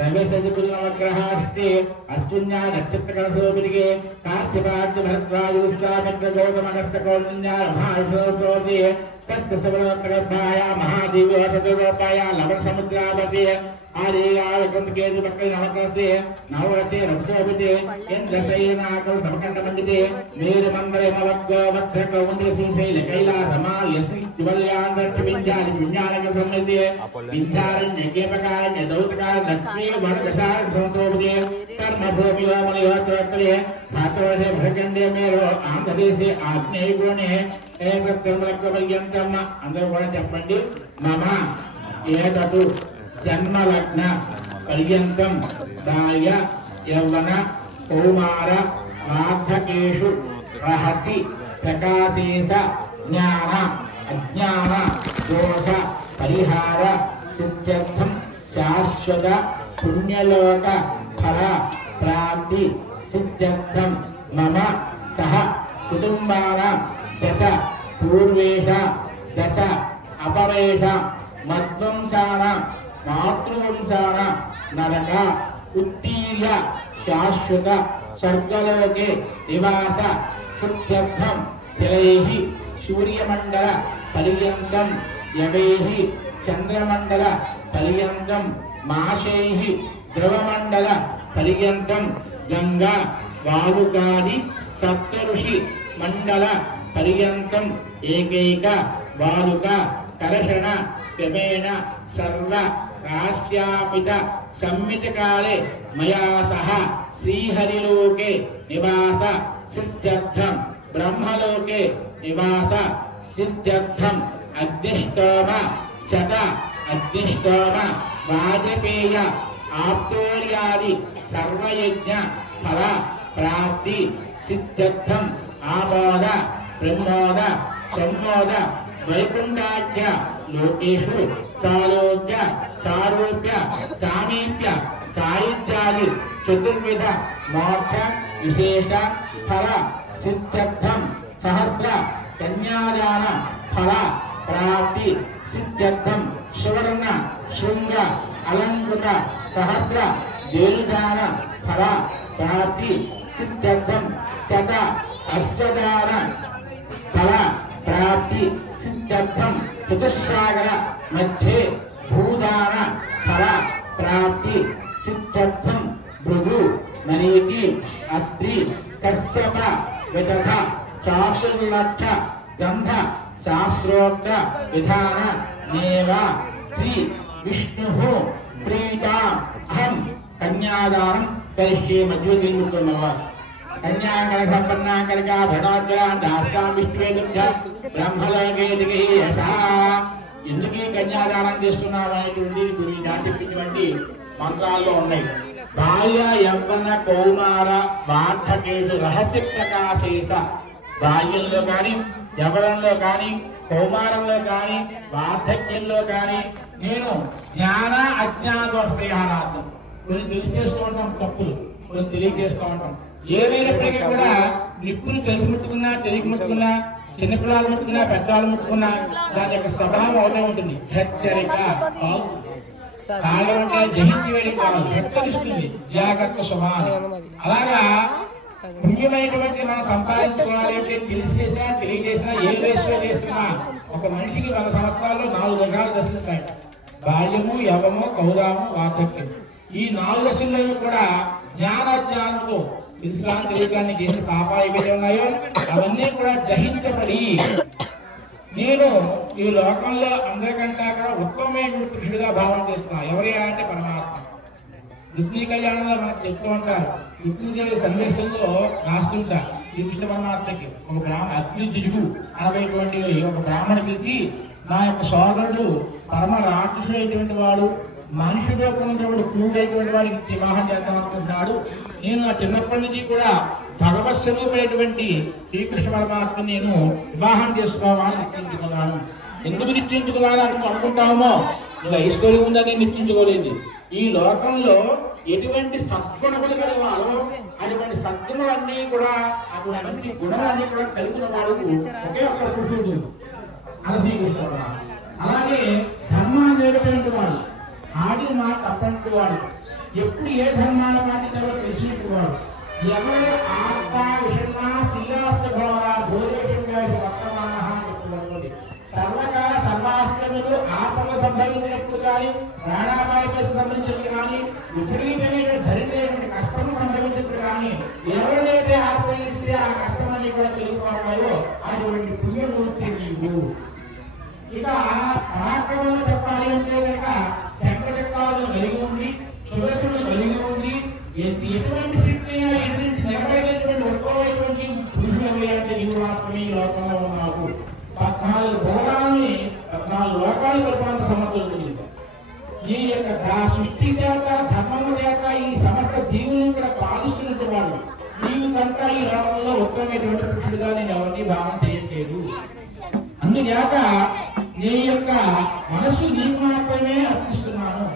रविशजिपुल्नवग्रहास्ते अश्विन्या नक्षत्रकलशोभिगे काश्यपाद्यभरद्वायुष्टामित्रगौतमनस्तकौन्या महाविष्णुस्तोते तस्य सबलवत्रगर्भाय महादेव्योऽसतरूपाय लवणसमुद्रावते आदेयालकंकेतु पक्के नवकसे नवरते रक्षोभिते यन्दसैनाकल समकण्डमण्डिते मेरुमङ्गले मवद्गो वज्रकौन्द्रसीशैल कैलासमाल्यसि दिवल्यान्तर्विञ्जानि विज्ञानकसम्मिते विञ्जारण्यकेपकारण्य दौतकार लक्ष्मी वर्गसार संतोपते कर्मभूमियोमनियोत्रत्रे सातवर्षे भरकण्डे मेरो आन्ध्रदेशे आग्नेयकोणे एकत्रमलकपर्यन्तम् అందరూ కూడా చెప్పండి మమ ఏతతు जन्मलग्न पर्यन्तं दाय यौवन कौमार वार्धकेषु रहसि प्रकाशेत ज्ञान अज्ञान दोष परिहार सिद्ध्यर्थं शाश्वत पुण्यलोक फल प्राप्ति सिद्ध्यर्थं मम सह कुटुम्बानां दश पूर्वेश दश अपरेश मद्वंसानां मातृवंशान नरक उत्तीर्य शाश्वत स्वर्गलोके निवास सिद्ध्यर्थं तिलैः सूर्यमण्डल पर्यन्तं यवैः चन्द्रमण्डल पर्यन्तं मासैः ध्रुवमण्डल पर्यन्तं गंगा वालुकादि सप्तऋषि मण्डल पर्यन्तं एकैक वालुका करशण क्रमेण सर्व रास्यापित सम्मित काले मया सह श्रीहरिलोके निवास सिद्ध्यर्थं ब्रह्मलोके निवास सिद्ध्यर्थं अग्निष्टोम शत अग्निष्टोम वाजपेय आप्तोर्यादि सर्वयज्ञ फल प्राप्ति सिद्ध्यर्थं आमोद प्रमोद सम्मोद वैकुंठाख्य लोकेषु सालोक्य सारूप्य सामीप्य सायुज्यादि चतुर्विध मोक्ष विशेष फल सिद्ध्यर्थं सहस्र कन्यादान फल प्राप्ति सिद्ध्यर्थं सुवर्ण शृंग अलंकृत सहस्र देवदान फल प्राप्ति सिद्ध्यर्थं शत अश्वदान फल प्राप्ति सिद्ध्यर्थं चतुस्सागर मध्ये भूदान फल प्राप्ति सिद्ध्यर्थं भृगु मरीचि अत्रि कश्यप विदध चातुर्लक्ष गंध शास्त्रोक्त विधान नेव श्री विष्णुः प्रीता अहं कन्यादानं करिष्ये मध्वजिन्मुखमव कन्याकर संपन्नाकर का भटाचा दास्ता विश्वेदुर्ज ब्रह्मलोके दिगे यशा ఎందుకు కన్యాదానం చేస్తున్నామనేటువంటి గురి దాటిపిటువంటి మంత్రాల్లో ఉన్నాయి. బాల్య యవ్వన కౌమార వార్ధకేషు రహస్య ప్రకాశేత బాల్యంలో కానీ యవ్వనంలో కానీ కౌమారంలో కానీ వార్ధక్యంలో కానీ నేను జ్ఞాన అజ్ఞాన దోష పరిహారార్థం కొన్ని తెలియజేస్తూ ఉంటాం, తప్పులు కొన్ని తెలియజేస్తూ ఉంటాం. ఏమైనప్పటికీ కూడా నిప్పులు తెలిసి ముట్టుకున్నా తెలియక ముట్టుకున్నా చిన్నపిల్లలు ముట్టుకున్నా పెద్దవాళ్ళు ముట్టుకున్నా దాని యొక్క స్వభావం ఒకటే ఉంటుంది, హెచ్చరిక. కాలం అంటే జయించి వేడి కాదు, హెచ్చరిస్తుంది, జాగ్రత్త స్వభావం. అలాగా పుణ్యమైనటువంటి మనం సంపాదించుకోవాలి అంటే తెలిసి చేసినా తెలియజేసినా ఏ వయసులో చేసినా ఒక మనిషికి 100 సంవత్సరాల్లో 4 రకాలు దర్శిస్తాయి. బాల్యము, యవము, కౌరాము, వార్ధక్యం. ఈ 4 దశల్లో కూడా జ్ఞానాజ్ఞానంతో తెలుసుకాని తెలియకాన్ని చేసిన పాపాలు ఏవైతే ఉన్నాయో అవన్నీ కూడా దహించబడి నేను ఈ లోకంలో అందరికంటే కూడా ఉత్తమమైన పురుషుడిగా భావన చేస్తున్నా. ఎవరి అంటే పరమాత్మ. రుక్మిణీ కళ్యాణంలో మనకు చెప్తూ ఉంటారు. రుక్మిణీదేవి సందేశంలో రాస్తుంటారు శ్రీకృష్ణ పరమాత్మకి ఒక అగ్నిజుడు అనేటువంటి ఒక బ్రాహ్మణ పిలిచి, నా యొక్క సోదరుడు పరమ రాక్షసుడైనటువంటి వాడు, మనుషుడు ఉన్నటువంటి క్రూడైనటువంటి వాడికి వివాహం చేద్దామనుకుంటున్నాడు. నేను నా చిన్నప్పటి నుంచి కూడా భగవత్ స్వరూపమైనటువంటి శ్రీకృష్ణ పరమాత్మని నేను వివాహం చేసుకోవాలని నిశ్చయించుకున్నాను. ఎందుకు నిశ్చయించుకున్నాను అనుకుంటామో, ఇలా ఐశ్వర్యం ఉందని నిశ్చయించుకోలేదు. ఈ లోకంలో ఎటువంటి సద్గుణములు కలవాలో అటువంటి సద్గుణాలన్నీ కూడా అటువంటి గుణాలన్నీ కూడా కలిగిన వాడు ఒకే ఒక్క పురుషుడు అని శ్రీకృష్ణ. అలాగే ధర్మాన్ని నేర్పేటువంటి వాడు, ఆడిన మాట తప్పంటి వాడు, ఎప్పుడు ఏ ధర్మాల పాటించాలో తెలిసినవాడు, ఎవరు ఆత్మ విషయంగా శిలాస్తభావ భోజేషంగా వర్తమాన చెప్తున్నది. సర్వకాల సర్వాస్తములు ఆత్మ సంభవించినప్పుడు కానీ, ప్రాణాపాయకు సంబంధించినప్పుడు కానీ, విపరీతమైన ధరించేటువంటి కష్టం సంభవించినప్పుడు కానీ, ఎవరైతే ఆశ్రయిస్తే ఆ కష్టమని కూడా తెలుసుకోవాలో అటువంటి పుణ్యమూర్తి నీవు. ఇక పరాక్రమంలో చెప్పాలి అంటే కనుక చక్రచక్రాలను కలిగి ఉంది, సుదర్శనులు కలిగి ఉంది, ఎటువంటి శక్తి ఎటువంటి నెరవేరేటువంటి ఒక్కోటువంటి పురుషులు అంటే నీవు మాత్రమే ఈ లోకంలో ఉన్నావు. 14 భోగాల్ని 14 లోకాలు పరిపాలన సమర్థించింది. ఈ యొక్క సృష్టి చేత ధర్మము చేత ఈ సమస్త జీవులను కూడా పాలిస్తున్న వాళ్ళు నీవు కనుక ఈ లోకంలో ఉత్తమమైనటువంటి పురుషుడుగా నేను ఎవరిని భావన చేయట్లేదు. అందుచేత నీ యొక్క మనస్సు నీకు మాత్రమే అర్పిస్తున్నాను.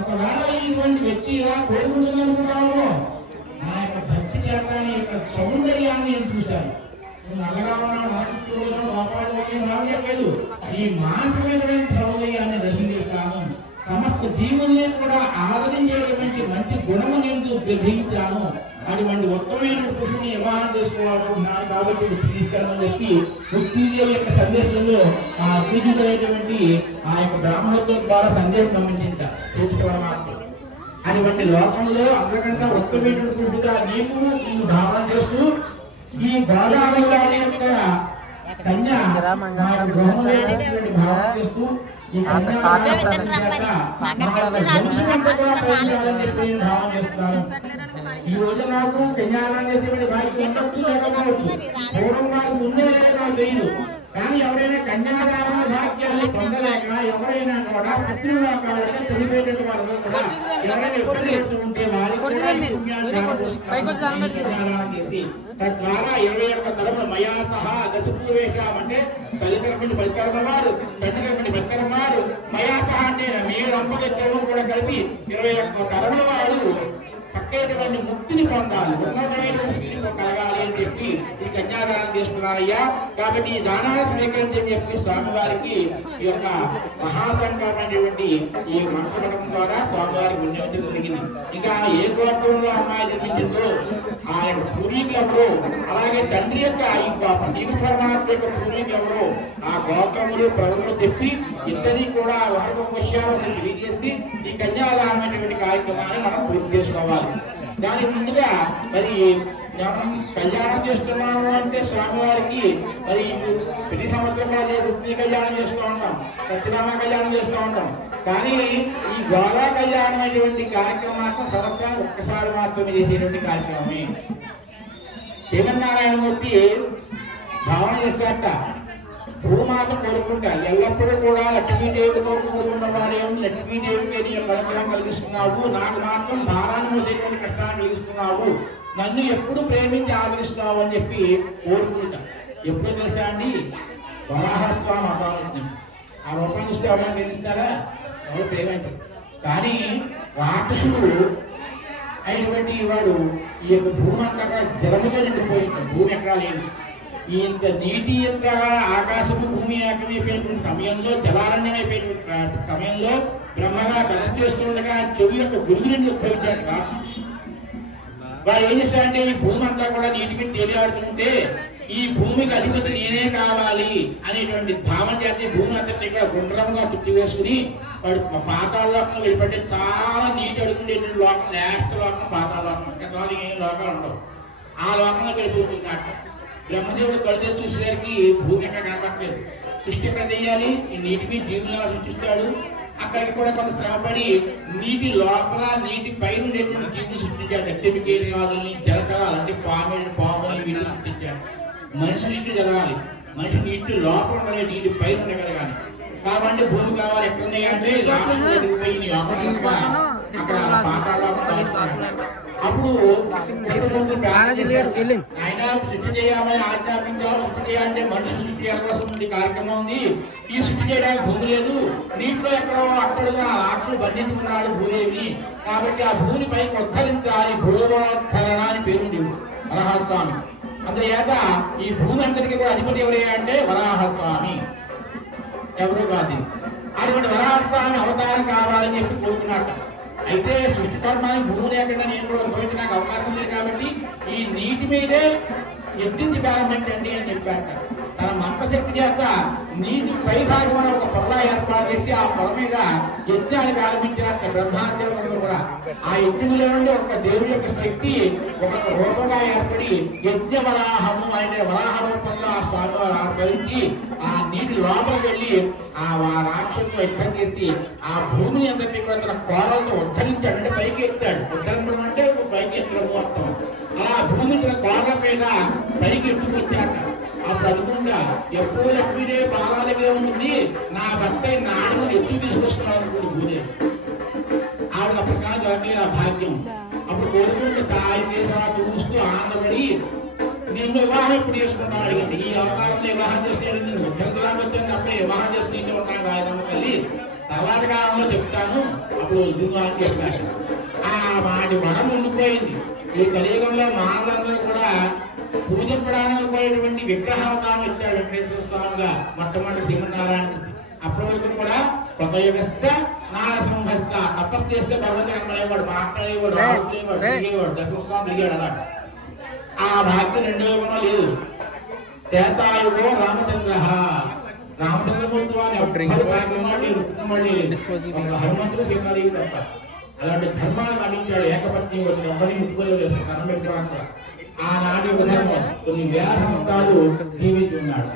ఒకవేళ ఇటువంటి వ్యక్తి ఇలా కోరుకుంటున్నాను, నా యొక్క భక్తి చేత నీ యొక్క సౌందర్యాన్ని నేను చూశాను. నువ్వు నల్లగా ఉన్నావు, నరసింహుడు లోపాలు రాలేదు, ఈ మానసికమైనటువంటి సౌందర్యాన్ని దర్శిస్తాను. సమస్త జీవుల్ని కూడా ఆదరించేటువంటి మంచి గుణము నేను గ్రహించాను. అటువంటి ఉత్తమైన పురుషుని వివాహం చేసుకోవాలనుకుంటున్నాను కాబట్టి తీసుకెళ్ళమని చెప్పి రుక్మిణీదేవి యొక్క సందేశంలో ఆ అగ్నిజుడైనటువంటి ఆ యొక్క బ్రాహ్మణుల ద్వారా సందేశం పంపించింది పరమాత్మ. అటువంటి లోకంలో అందరికంటే ఉత్తమైన పురుషుడుగా నీవు భావన చేస్తూ ఈ గోదావరి యొక్క కన్య గృహంలో భావన చేస్తూ ఈ ఈ రోజు నాకు కన్యాదానం చేసేటువంటి బాధ్యత పూర్వం నాకు ముందే నాకు తెలియదు. కానీ ఎవరైనా కన్యాదాన భాగ్యాన్ని పొందలేక ఎవరైనా కూడా శత్రువుగా కావాలంటే చనిపోయేటువంటి వాళ్ళు కూడా ఎవరైనా ఎప్పుడు చేస్తూ ఉంటే వారికి చేసి తద్వారా 21 తరపున మయా సహా దశపూర్వేశామంటే తల్లిదండ్రులు పరికరమారు, పెద్దలంటి పరికరమారు, మయా సహా అంటే మీరు అమ్మకి కూడా కలిపి 21 తరపుల వారు పక్కేటువంటి ముక్తిని పొందాలి, ఉన్నతమైనటువంటి కలగాలి అని చెప్పి ఈ కన్యాదానం చేస్తున్నారయ్యా. కాబట్టి ఈ దానాన్ని స్వీకరించని చెప్పి స్వామివారికి ఈ యొక్క మహాసంకరమైనటువంటి ఈ మనసుపడడం ద్వారా స్వామివారికి వినియోగించడం జరిగింది. ఇంకా ఏ గోత్రంలో అమ్మాయి జన్మించిందో ఆయన పూర్వీకులు ఎవరు, అలాగే తండ్రి యొక్క ఈ జీవ పరమాత్మ యొక్క పూర్వీకులు ఎవరు, ఆ గోత్రములు ప్రభుత్వం చెప్పి ఇద్దరి కూడా ఒకరికొక విషయాలను తెలియజేసి ఈ కన్యాదానమైనటువంటి కార్యక్రమాన్ని మనం పూర్తి చేసుకోవాలి. దాని ముందుగా మరి కళ్యాణం చేస్తున్నాము అంటే స్వామివారికి మరి ప్రతి సంవత్సరం రుక్మిణీ కళ్యాణం చేస్తూ ఉంటాం, సత్యనారాయణ కళ్యాణం చేస్తూ ఉంటాం. కానీ ఈ గోదా కళ్యాణం అనేటువంటి కార్యక్రమాన్ని సంవత్సరానికి ఒక్కసారి మాత్రమే చేసేటువంటి కార్యక్రమమే. శ్రీమన్నారాయణమూర్తి భావన చేస్తారట, భూమాత కోరుకుంటా ఎల్లప్పుడూ కూడా లక్ష్మీదేవి కోరుకున్న వారేమో లక్ష్మీదేవికి నీ అనుగ్రహం కలిగిస్తున్నావు, నాకు మాత్రం భారాన్ని మోసేటువంటి కష్టాన్ని కలిగిస్తున్నావు, నన్ను ఎప్పుడు ప్రేమించి ఆదరిస్తున్నావు అని చెప్పి కోరుకుంటా. ఎప్పుడు తెలుసా అండి, వరాహస్వామి అభావం ఆ రూపం చూస్తే ఎవరైనా తెలుస్తారా, ఎవరు ప్రేమించారు. కానీ రాక్షసుడు అయినటువంటి వాడు ఈ యొక్క భూమి అంతగా జలముతో నిండిపోయింది, భూమి ఎక్కడా లేదు. ఈ యొక్క నీటి యొక్క ఆకాశము భూమి ఏకమైపోయినటువంటి సమయంలో, జలారణ్యమైపోయినటువంటి సమయంలో బ్రహ్మగా బలం చేస్తుండగా చెవి యొక్క గురువు నుండి ఉద్భవించాడు రాక్షసుడు. వారు ఏం చేశారంటే ఈ భూమి అంతా కూడా నీటికి తేలియాడుతుంటే ఈ భూమికి అధిపతి నేనే కావాలి అనేటువంటి భావన చేస్తే భూమి అంతటి కూడా గుండ్రంగా చుట్టి వేసుకుని వాడు పాతాళలోకం వెళ్ళిపట్టి చాలా నీటి అడుగుండేటువంటి లోకం, లాస్ట్ లోకం పాతాళలోకం, ఇంకా ఏం లోకాలు ఉండవు. ఆ లోకంలో వెళ్ళిపోతుందట. బ్రహ్మదేవుడు కడితే చూసేసరికి భూమి ఎక్కడ కనపడలేదు. సృష్టి ఎక్కడ చేయాలి, ఈ నీటి మీద జీవులను సృష్టిస్తాడు, అక్కడికి కూడా కొంత శ్రమపడి నీటి లోపల నీటి పైన ఉండేటువంటి జీవిని సృష్టించాడు. చెమికేరియాలని జలచరాలు అంటే పాముని వీటిని సృష్టించాడు. మనిషి సృష్టి జరగాలి, మనిషి నీటి లోపల ఉండాలి, నీటి పైన ఉండగలగాలి. కాబట్టి భూమి కావాలి ఎక్కడున్నాయి అంటే అప్పుడు ఆయన సృష్టి చేయాలని ఆధ్యాత్మికంగా సృష్టి చేయాలంటే మనిషి సృష్టి చేయాల్సిన కార్యక్రమం ఉంది. ఈ సృష్టి చేయడానికి భూమి లేదు, నీటిలో ఎక్కడో అక్కడ రాక్షులు బంధించుకున్నాడు భూదేవిని. కాబట్టి ఆ భూమి పైకి ఉద్ధరించాలి, భూవోద్ధరణ అని పేరుంది వరాహస్వామి. అందుచేత ఈ భూమి అంతటికి కూడా అధిపతి ఎవరయ్యా అంటే వరాహస్వామి, ఎవరు కాదు. అటువంటి వరాహస్వామి అవతారం కావాలని చెప్పి కోరుకున్నాట. అయితే సృష్టికర్మాన్ని భూమి లేకుండా నేను కూడా ఉపయోగించడానికి అవకాశం లేదు కాబట్టి ఈ నీటి మీదే ఎత్తించి ప్రారంభించండి అని చెప్పాక తన మంత్రశక్తి చేత నీటి పై భాగం ఒక పొర ఏర్పాటు చేసి ఆ పొర మీద యజ్ఞాన్ని ప్రారంభించాక బ్రహ్మాండంలో కూడా ఆ యజ్ఞంలో నుండి ఒక దేవుడి యొక్క శక్తి ఒక రూపంగా ఏర్పడి యజ్ఞ వరాహము అనే వరాహ రూపంలో ఆ స్వామి ఆచరించి ఆ నీటి లోపలికి వెళ్ళి ఆ రాక్షసుతో యుద్ధం చేసి ఆ భూమిని అందరినీ కూడా తన కోరలతో ఉద్ధరించాడు. అంటే పైకి ఎత్తాడు. ఉద్ధరించడం అంటే పైకి ఎత్తడం అర్థం. అలా భూమి తన కోరల మీద పైకి ఎత్తుకొచ్చాక ఆ చదువుగా ఎప్పుడు లక్ష్మీదే బాలాలకే ఉంటుంది, నా భర్త నాడు ఎత్తు తీసుకొస్తున్నాడు అనుకుంటు భూదేవి. ఆవిడ అప్పటికాలం దొరకలేదు ఆ భాగ్యం. అప్పుడు కోరుకుంటే తాయి దేశాలు చూస్తూ ఆనందపడి నేను వివాహం ఎప్పుడు చేసుకున్నాను అడిగింది. ఈ అవతారంలో వివాహం చేస్తే నేను ఉద్యోగాలకు వచ్చాను అప్పుడే వివాహం చేసుకుంటూ ఉంటాను రాయడం తల్లి, తర్వాత కాలంలో చెప్తాను అప్పుడు ఉద్యోగాలు చెప్పాను. ఆ వాటి మనం ఉండిపోయింది. ఈ కలియుగంలో మానవులందరూ కూడా పూజించడానికి పోయేటువంటి విగ్రహావతారం ఇచ్చాడు వెంకటేశ్వర స్వామిగా మొట్టమొదటి శ్రీమన్నారాయణ. అప్పటి వరకు కూడా కొత్త యుగస్థ నారసింహస్థ తపస్సు చేస్తే భగవంతుడు అనేవాడు, మాట్లాడేవాడు, ఆడుకునేవాడు, తిరిగేవాడు, దర్శనస్వామి తిరిగాడు. అలా ఆ భాగ్యం రెండో యుగంలో లేదు. తేతాయుగో రామచంద్ర, రామచంద్రమూర్తి హనుమంతుడు శ్రీకాళీ తప్ప అలాంటి ధర్మాన్ని అందించాడు. ఏకపత్ని ఎవరి ముక్కులు కన్నం పెట్టుకోవడానికి ఆనాటి ధర్మం కొన్ని వేల సంవత్సరాలు జీవించున్నాడు.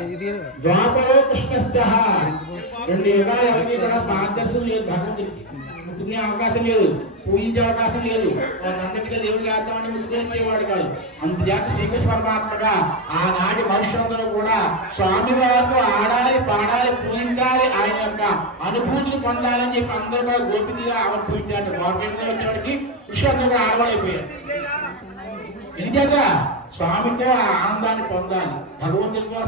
ద్వాపరో కృష్ణస్థ 2 యుగాలు ఎవరికి కూడా బాధ్యతలు లేదు, భగవంతుడికి ముక్కునే అవకాశం లేదు, పూజించే అవకాశం లేదు. అందరికీ దేవుడు చేద్దామని ముక్కునేవాడు కాదు. అందుచేత శ్రీకృష్ణ పరమాత్మగా ఆనాటి మనుషులందరూ కూడా స్వామి వారితో ఆడాలి, పాడాలి, పూజించాలి, ఆయన యొక్క అనుభూతులు పొందాలని చెప్పి అందరూ కూడా గోపికగా ఆవిర్భవించారు. గవర్నమెంట్లో వచ్చేవాడికి విశ్వాసంగా ఆడవాలైపోయారు. ఎందుచేత స్వామితో ఆ ఆనందాన్ని పొందాలి, భగవంతుడితో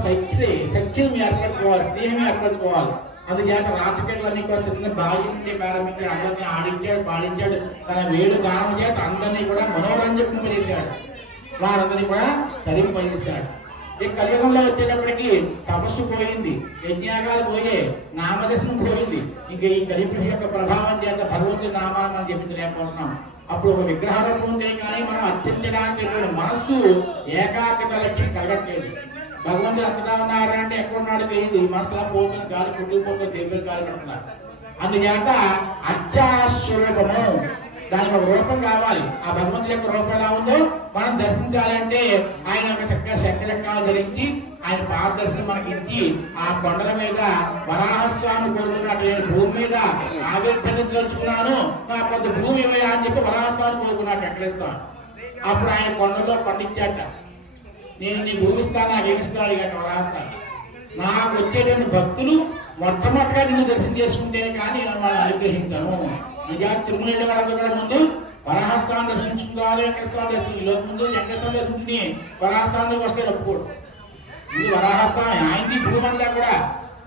సఖ్యం ఏర్పడుకోవాలి, స్నేహం ఏర్పడుకోవాలి. అందుచేత రాజకీయాలన్నీ కూడా బాధించే ప్రారంభించాడు. అందరినీ ఆడించాడు, పాడించాడు. తన వేడు గానం చేత అందరినీ కూడా మనోరంజనింపజేశాడు, వారందరినీ కూడా తరింపజేశాడు. ఈ కలియుగంలో వచ్చేటప్పటికి తపస్సు పోయింది, యజ్ఞాగాలు పోయే, నామదర్శనం పోయింది. ఇంకా ఈ కలిపురుషు యొక్క ప్రభావం చేత భగవంతుడి నామాన్ని మనం జపించలేకపోతున్నాం. అప్పుడు ఒక విగ్రహారూపం ఉంటే కానీ మనం అర్చించడానికి మనస్సు ఏకాగ్రత లక్ష్యం కలగట్లేదు. భగవంతుడు అంతగా ఉన్నారంటే ఎక్కడ ఉన్నాడు తెలియదు. ఈ మనసులో పోతుంది, గాలి కొట్టుకుపోతుంది, దేవుడు గాలి పెడుతున్నారు. అందుచేత అత్యాస్వరూపము, దానికి ఒక రూపం కావాలి. ఆ భగవంతుడి యొక్క రూపం ఎలా ఉందో మనం దర్శించాలంటే ఆయన చక్కగా శంఖచక్రాలు ధరించి ఆయన పాదదర్శనం మనకి ఇచ్చి ఆ కొండల మీద వరాహస్వామి కోరుకున్నట్టు నేను భూమి మీద ఆవిర్భవించుకున్నాను, నాకు కొంత భూమి ఇవ్వయా అని చెప్పి వరాహస్వామి కోరుకున్నట్టు ఎక్కడేస్తాను. అప్పుడు ఆయన కొండలో పండించాట. నేను నీ భూమిస్తాను, నాకు ఏమిస్తాను అడిగాను వరాహస్వామి. నాకు వచ్చేటువంటి భక్తులు మొట్టమొదటిగా నిన్ను దర్శనం చేసుకుంటే కానీ నేను వాళ్ళని అనుగ్రహించాను. నిజాన్ని తిరుమల వాళ్ళందరూ కూడా ముందు వరాహస్వామి దర్శించుకోవాలి, వెంకటస్వామి దర్శించుకోవాలి. ముందు వెంకటస్వామి దర్శించుకుని వరాహస్వామికి వస్తే ఒప్పుకోడు. ఇది వరాహస్వామి ఆయనకి భూమంతా కూడా,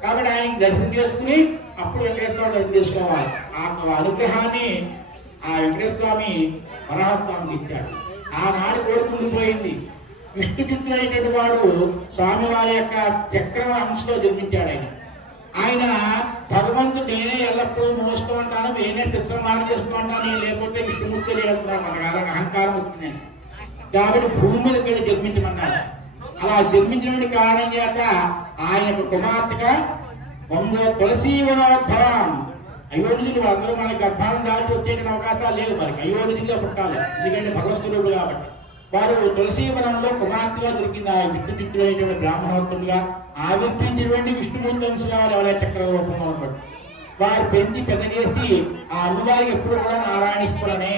కాబట్టి ఆయనకి దర్శనం చేసుకుని అప్పుడు వెంకటేశ్వర దర్శనం చేసుకోవాలి. ఆ అనుగ్రహాన్ని ఆ వెంకటేశ్వరస్వామి వరాహస్వామికి ఇచ్చాడు. ఆనాడు కోరుకుండిపోయింది. విష్ణుచిత్తుడైనటువంటి వాడు స్వామివారి యొక్క చక్రం అంశలో జన్మించాడు. ఆయన భగవంతుడు నేనే ఎల్లప్పుడూ మోస్తూ ఉంటాను, నేనే చిత్రమానం చేస్తూ ఉంటాను, లేకపోతే విష్ణుమూర్తి వెళ్తున్నాను, మనకు అహంకారం వచ్చిందని. కాబట్టి భూమి మీదకి వెళ్ళి జన్మించమన్నాడు. అలా జన్మించిన కారణం చేత ఆయన కుమార్తెగా వందో తులసీవనోద్భవం. అయోధ్యులు అందరూ మన గర్భాలను దాల్చి వచ్చే అవకాశాలు లేవు, మనకి అయోధ్యగా పుట్టాలి, ఎందుకంటే భగవత్స్వరూపుడు కాబట్టి. వారు తులసీవనంలో కుమార్తెగా దొరికింది. ఆ విష్ణుచిత్తుడైనటువంటి బ్రాహ్మణోత్తముగా ఆవిర్భించినటువంటి విష్ణుమూర్తి వంశీయాలు ఎవరైతే చక్ర రూపంలో ఉన్నట్టు వారు పెంచి పెద్దగేసి ఆ అమ్మవారికి ఎప్పుడు కూడా నారాయణేశ్వరనే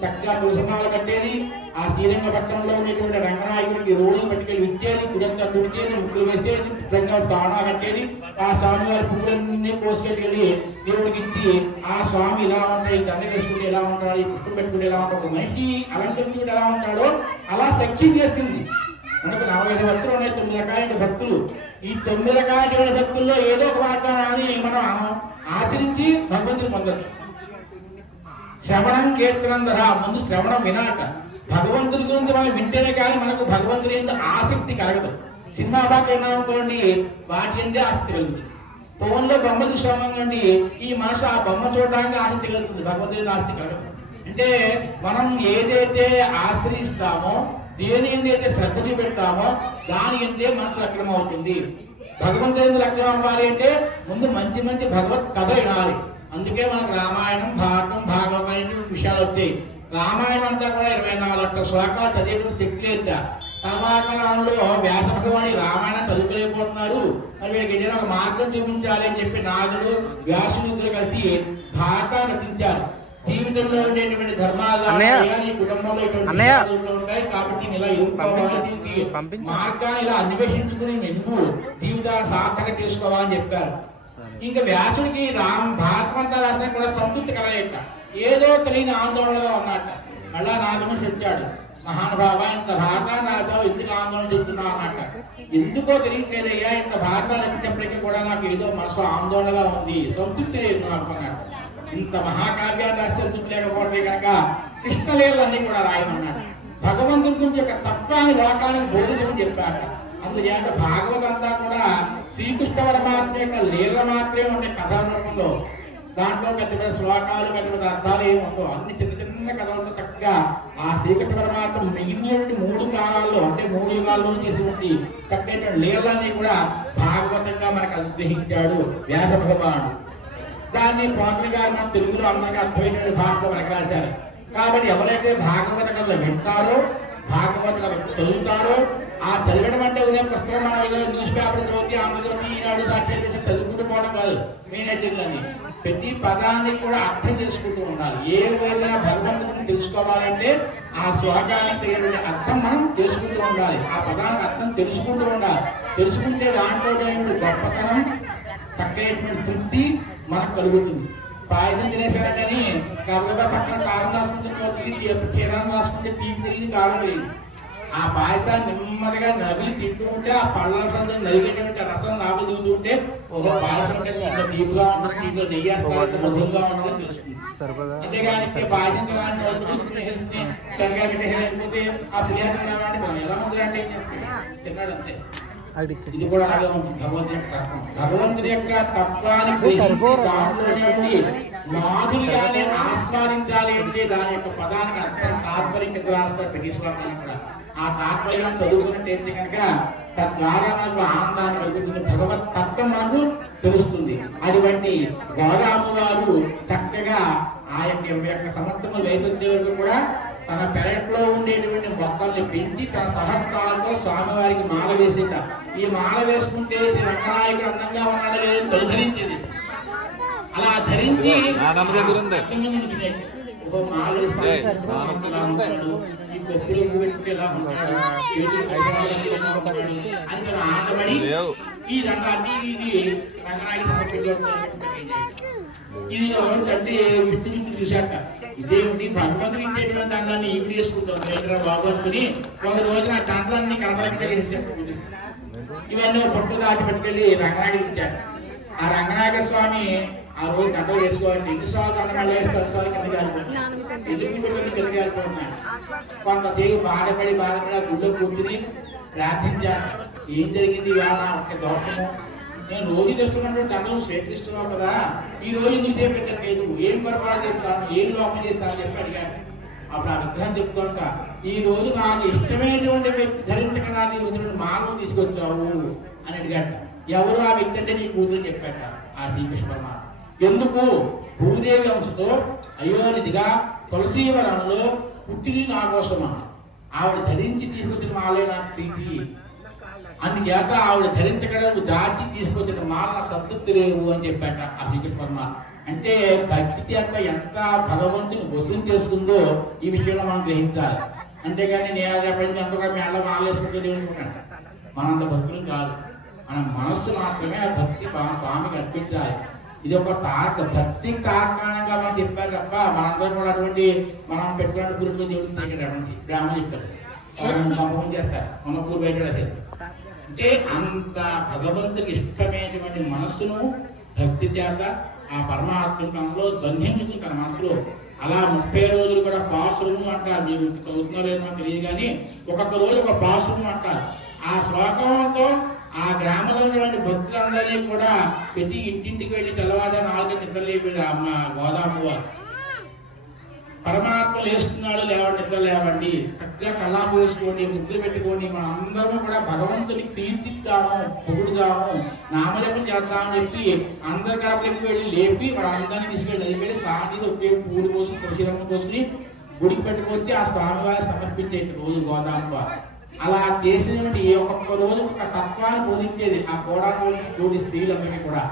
చక్కగా తులసిమాల కట్టేది. ఆ శ్రీరంగపట్నంలో ఉండేటువంటి రంగనాయకుడికి రోజు పట్టుకెళ్ళి ఇచ్చేది, కుడంగా తుడిచేది, ముక్కులు వేసేది, శుభ్రంగా తాళా కట్టేది. ఆ స్వామి వారి పువ్వులన్నీ కోసుకెళ్ళి దేవుడికి ఇచ్చి ఆ స్వామి ఇలా ఉంటాయి, దండ వేసుకుంటే ఎలా ఉంటాడు, ఈ పుట్టులు పెట్టుకుంటే ఎలా ఉంటాడు, మనిషి అలంకరించుకుంటే ఎలా ఉంటాడో అలా సఖ్యం చేసింది. మనకు 45 భక్తులు ఉన్నాయి, 9 రకాలైన భక్తులు. ఈ 9 రకాలైన భక్తుల్లో ఏదో ఒక వాగ్దానాన్ని మనం ఆచరించి భగవంతుని పొందొచ్చు. శ్రవణం కీర్తనం ధర, ముందు శ్రవణం వినాక భగవంతుడి గురించి మనం వింటేనే కానీ మనకు భగవంతుడి యొక్క ఆసక్తి కలగదు. సినిమా బాగా విన్నామనుకోండి, వాటి ఎందే ఆసక్తి కలుగుతుంది. ఫోన్లో బొమ్మ చూసామనుకోండి, ఈ మనసు ఆ బొమ్మ చూడడానికి ఆసక్తి కలుగుతుంది, భగవంతుడి ఆసక్తి కలగదు. అంటే మనం ఏదైతే ఆశ్రయిస్తామో, దేని ఏదైతే శ్రద్ధ పెడతామో దాని ఎందే మనసు లగ్నం అవుతుంది. భగవంతుడి లగ్నం అవ్వాలి అంటే ముందు మంచి మంచి భగవత్ కథ వినాలి. అందుకే మనకు రామాయణం, భాగవతం విషయాలు వచ్చాయి. రామాయణం అంతా కూడా 24 లక్షల శ్లోకాలు చదివేటువంటి శక్తి లేదు. సమాకాలంలో వ్యాస భగవాని రామాయణం చదువుకోలేకపోతున్నారు, మరి వీళ్ళకి ఏదైనా ఒక మార్గం చూపించాలి అని చెప్పి నాగుడు వ్యాసుడు కలిసి భారతాన్ని రచించారు. జీవితంలో ఉండేటువంటి ధర్మాలు కుటుంబంలో ఉంటాయి కాబట్టి ఇలా మార్గాన్ని ఇలా అన్వేషించుకుని నువ్వు జీవితాన్ని సార్థక చేసుకోవాలని చెప్పారు. ఇంకా వ్యాసుడికి భారతమంతా రాసిన కూడా సంతృప్తి కలగట, ఏదో తెలియని ఆందోళనగా ఉన్నట్ట. మళ్ళా నాగమని వచ్చాడు, మహానుభావ ఇంత భారతాన్ని రాసావు, ఎందుకు ఆందోళన చెప్తున్నావు అన్నట్ట. ఎందుకో తెలియట్లేదయ్యా, ఇంత భారతాన్ని రచించినప్పటికీ కూడా నాకు ఏదో మనసు ఆందోళనగా ఉంది, సంతృప్తి లేదు నాకు అన్నాడు. ఇంత మహాకావ్యాన్ని రాసి సంతృప్తి లేకపోతే కనుక కృష్ణలీలన్నీ కూడా రాయమన్నాడు. భగవంతుడి గురించి యొక్క తత్వాన్ని లోకానికి బోధించమని చెప్పారు. అందుచేత భాగవతం అంతా కూడా శ్రీకృష్ణ పరమాత్మ యొక్క లీల మాత్రమే ఉండే కథారూపంలో. దాంట్లో పెద్ద పెద్ద శ్లోకాలు, పెద్ద పెద్ద అర్థాలు ఏముండవు, అన్ని చిన్న చిన్న కథలతో చక్కగా ఆ శ్రీకృష్ణ పరమాత్మ మిగిలినటువంటి 3 కాలాల్లో, అంటే 3 యుగాల్లో చేసినటువంటి చక్కటి లీలన్నీ కూడా భాగవతంగా మనకు అనుగ్రహించాడు వ్యాస భగవానుడు. దాన్ని పోతన గారు మన తెలుగులో అందరికీ అర్థమైనటువంటి భాషలో మనకు రాశారు. కాబట్టి ఎవరైతే భాగవత కథలు వింటారో, భాగవత కథలు చదువుతారో, ఆ చదవడం అంటే ఉదయం పుస్తకం న్యూస్ పేపర్ చదివి ఆంధ్రజ్యోతి ఈనాడు సాక్షి చదువుకుంటూ పోవడం కాదు. మెయిన్ ప్రతి పదాన్ని కూడా అర్థం చేసుకుంటూ ఉండాలి. ఏ విధంగా భగవంతుడిని తెలుసుకోవాలంటే ఆ శ్లోకానికి తగిన అర్థం మనం తెలుసుకుంటూ ఉండాలి. ఆ పదానికి అర్థం తెలుసుకుంటూ ఉండాలి. తెలుసుకుంటే దాంట్లో గొప్పతనం, చక్కైనటువంటి తృప్తి మనకు కలుగుతుంది. పాయసం తినేసాడని కాబట్టి పక్కన కారం రాసుకుంటే క్షీరాన్ని రాసుకుంటే తీపి తిరిగి కారం తెలియదు. ఆ పాయసాన్ని నెమ్మదిగా నవ్వి తింటూ ఉంటే ఆ పళ్ళ రసం నలిగేటువంటి రసం నాకు దిగుతుంటే ఒక పాయసం తీపుగా ఉంటుంది, దీంట్లో నెయ్యి మధురంగా ఉంటుందని తెలుస్తుంది. అంతేగాని పాయసం పెట్టేస్తే ఆ ఫిర్యాదు ఎలా ఉందంటే తిన్నాడు అంతే. ఇది కూడా భగవంతుడి యొక్క తత్వానికి మాధుర్యాన్ని ఆస్వాదించాలి అంటే దాని యొక్క పదానికి అర్థం తాత్పర్యం రాస్తారు. ఆ తాత్పర్యం చదువుకున్నట్టు కనుక తద్వారా మనకు ఆనందాన్ని కలుగుతుంది, భగవత్ తత్వం మనకు తెలుస్తుంది. అటువంటి గోదాము వారు చక్కగా ఆ యొక్క సంవత్సరం వయసు వచ్చే వరకు కూడా తన పెరట్లో ఉండేటువంటి మొక్కల్ని పెంచి తన సహస్రాలతో స్వామివారికి మాల వేసేట. ఈ మాల వేసుకుంటే రంగనాయకుడు అందంగా ఉన్నాడు లేదో ధరించేది. అలా ధరించి ఈ రంగాన్ని ఇది రంగనాయకుడు ఇది అంటే విట్టి చూశాక ఇదేమిటి భగవంతుడు ఇచ్చేటువంటి దండాన్ని ఈవిడ చేసుకుంటాం బాబు అనుకుని ఒక రోజున ఆ దండాన్ని కనపడేసారు. ఇవన్నీ పట్టు దాటి పట్టుకెళ్ళి రంగనాయకుడికి ఇచ్చారు. ఆ రంగనాయక స్వామి ఆ రోజు దండ వేసుకోవాలి. ఎన్నిసార్లు దండలు వేస్తారు సార్ కింద కాలిపోతుంది, ఎదురు పెట్టుకుని కింద కాలిపోతున్నాడు. కొంతసేపు బాధపడి ఆ గుళ్ళో కూర్చుని ప్రార్థించారు. ఏం జరిగింది ఇవాళ ఒక దోషము, నేను రోజు తెచ్చుకున్నటువంటి దండలు స్వీకరిస్తున్నావు కదా, ఈ రోజు నువ్వు చేపెట్టలేదు, ఏం పొరపాటు చేస్తాను, ఏం లోపం చేస్తాను అని చెప్పి అడిగాను. అప్పుడు ఆ విగ్రహం చెప్తుంట, ఈ రోజు నాకు ఇష్టమైనటువంటి వ్యక్తి ధరించకుండా నీ మానవు తీసుకొచ్చావు అని అడిగాట. ఎవరు ఆ వ్యక్తి అంటే నీ కూతురు చెప్పాట ఆ శ్రీకృష్ణ పరమాత్మ. ఎందుకు? భూదేవి అంశతో అయోనిదిగా తులసీవరంలో పుట్టింది నా కోసమా, ఆవిడ ధరించి తీసుకొచ్చిన మాలే నాకు ప్రీతి అందుచేత ఆవిడ ధరించగలవు దాచి తీసుకొచ్చిన మాల సంతృప్తి లేవు అని చెప్పాట ఆ శ్రీకృష్ణ పరమాత్మ. అంటే భక్తి చేత ఎంత భగవంతుని వసూలు చేసుకుందో ఈ విషయంలో మనం గ్రహించాలి. అంతేగాని నేను చెప్పండి ఎంతగా మేళ మాలేసుకుంటే ఉంటాను, మనంత భక్తులు కాదు. మన మనస్సు మాత్రమే ఆ భక్తి స్వామికి అర్పించాలి. ఇది ఒక భక్తి కారణంగా మనం చెప్పారు తప్ప మనందరం కూడా అటువంటి మనం పెట్టుకున్న గురువులు దేవుడికి అటువంటి బ్రాహ్మణ చెప్తారు, సంభవం చేస్తారు, మన పూర్వ బయట. అంటే అంత భగవంతుడికి ఇష్టమైనటువంటి మనస్సును భక్తి చేత ఆ పరమాత్మలో బంధించుకుని తన మనసులో అలా 30 రోజులు కూడా పాసురము అంటారు. మీరు చదువుతున్నా లేదో తెలియదు కానీ ఒక్కొక్క రోజు ఒక పాసురము అంటారు. ఆ శ్లోకంతో ఆ గ్రామంలో ఉన్నటువంటి భక్తులందరినీ కూడా ప్రతి ఇంటింటికి వెళ్ళి తెల్లవారు 4 నిద్రలేపాడు అమ్మ గోదాము. పరమాత్మ లేస్తున్నాడు, లేవండి, నిద్ర లేవండి, చక్కగా కళాపు వేసుకోండి, ముద్దు పెట్టుకోండి, మన అందరము కూడా భగవంతుని కీర్తిస్తాము, పొగుడుదాము, నామజపం చేస్తామని చెప్పి అందరి కాపులకి వెళ్ళి లేపి మన అందరినీ తీసుకెళ్ళి నదిపెట్టి సాటి ఒకే పూడి కోసం తులసిరమ్మ కోసుకుని గుడికి పెట్టుకొచ్చి ఆ స్వామివారి సమర్పించే రోజు గోదాము. అలా చేసినటువంటి ఏ ఒక్కొక్క రోజు ఒక తత్వాన్ని బోధించేది ఆ కోడి స్త్రీలందరికీ కూడా.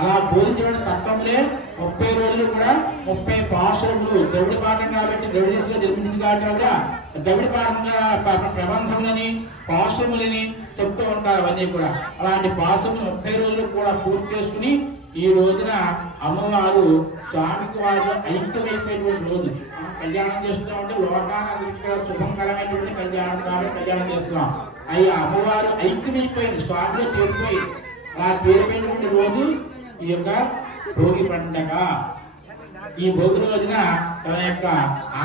అలా బోధించిన తత్వంలే 30 రోజులు కూడా 30 పాశురములు ద్రవిడ పాఠం కాబట్టి ద్రవిడ దిశలో నిర్మించి కాబట్టి ద్రవిడ పాఠంగా ప్రబంధములని పాశురములని చెప్తూ ఉంటారు అవన్నీ కూడా. అలాంటి పాశురములు 30 రోజులు కూడా పూర్తి చేసుకుని ఈ రోజున అమ్మవారు స్వామికి వారు ఐక్యమైపోయేటువంటి రోజు. కళ్యాణం చేస్తున్నామంటే లోకానికి శుభంకరమైనటువంటి కళ్యాణం కాబట్టి కళ్యాణం చేస్తున్నాం. అయ్యా అమ్మవారు ఐక్యమైపోయింది, స్వామిలో చేరిపోయింది. అలా చేరిపోయినటువంటి రోజు ఈ యొక్క భోగి పండగ. ఈ భోగి రోజున తన యొక్క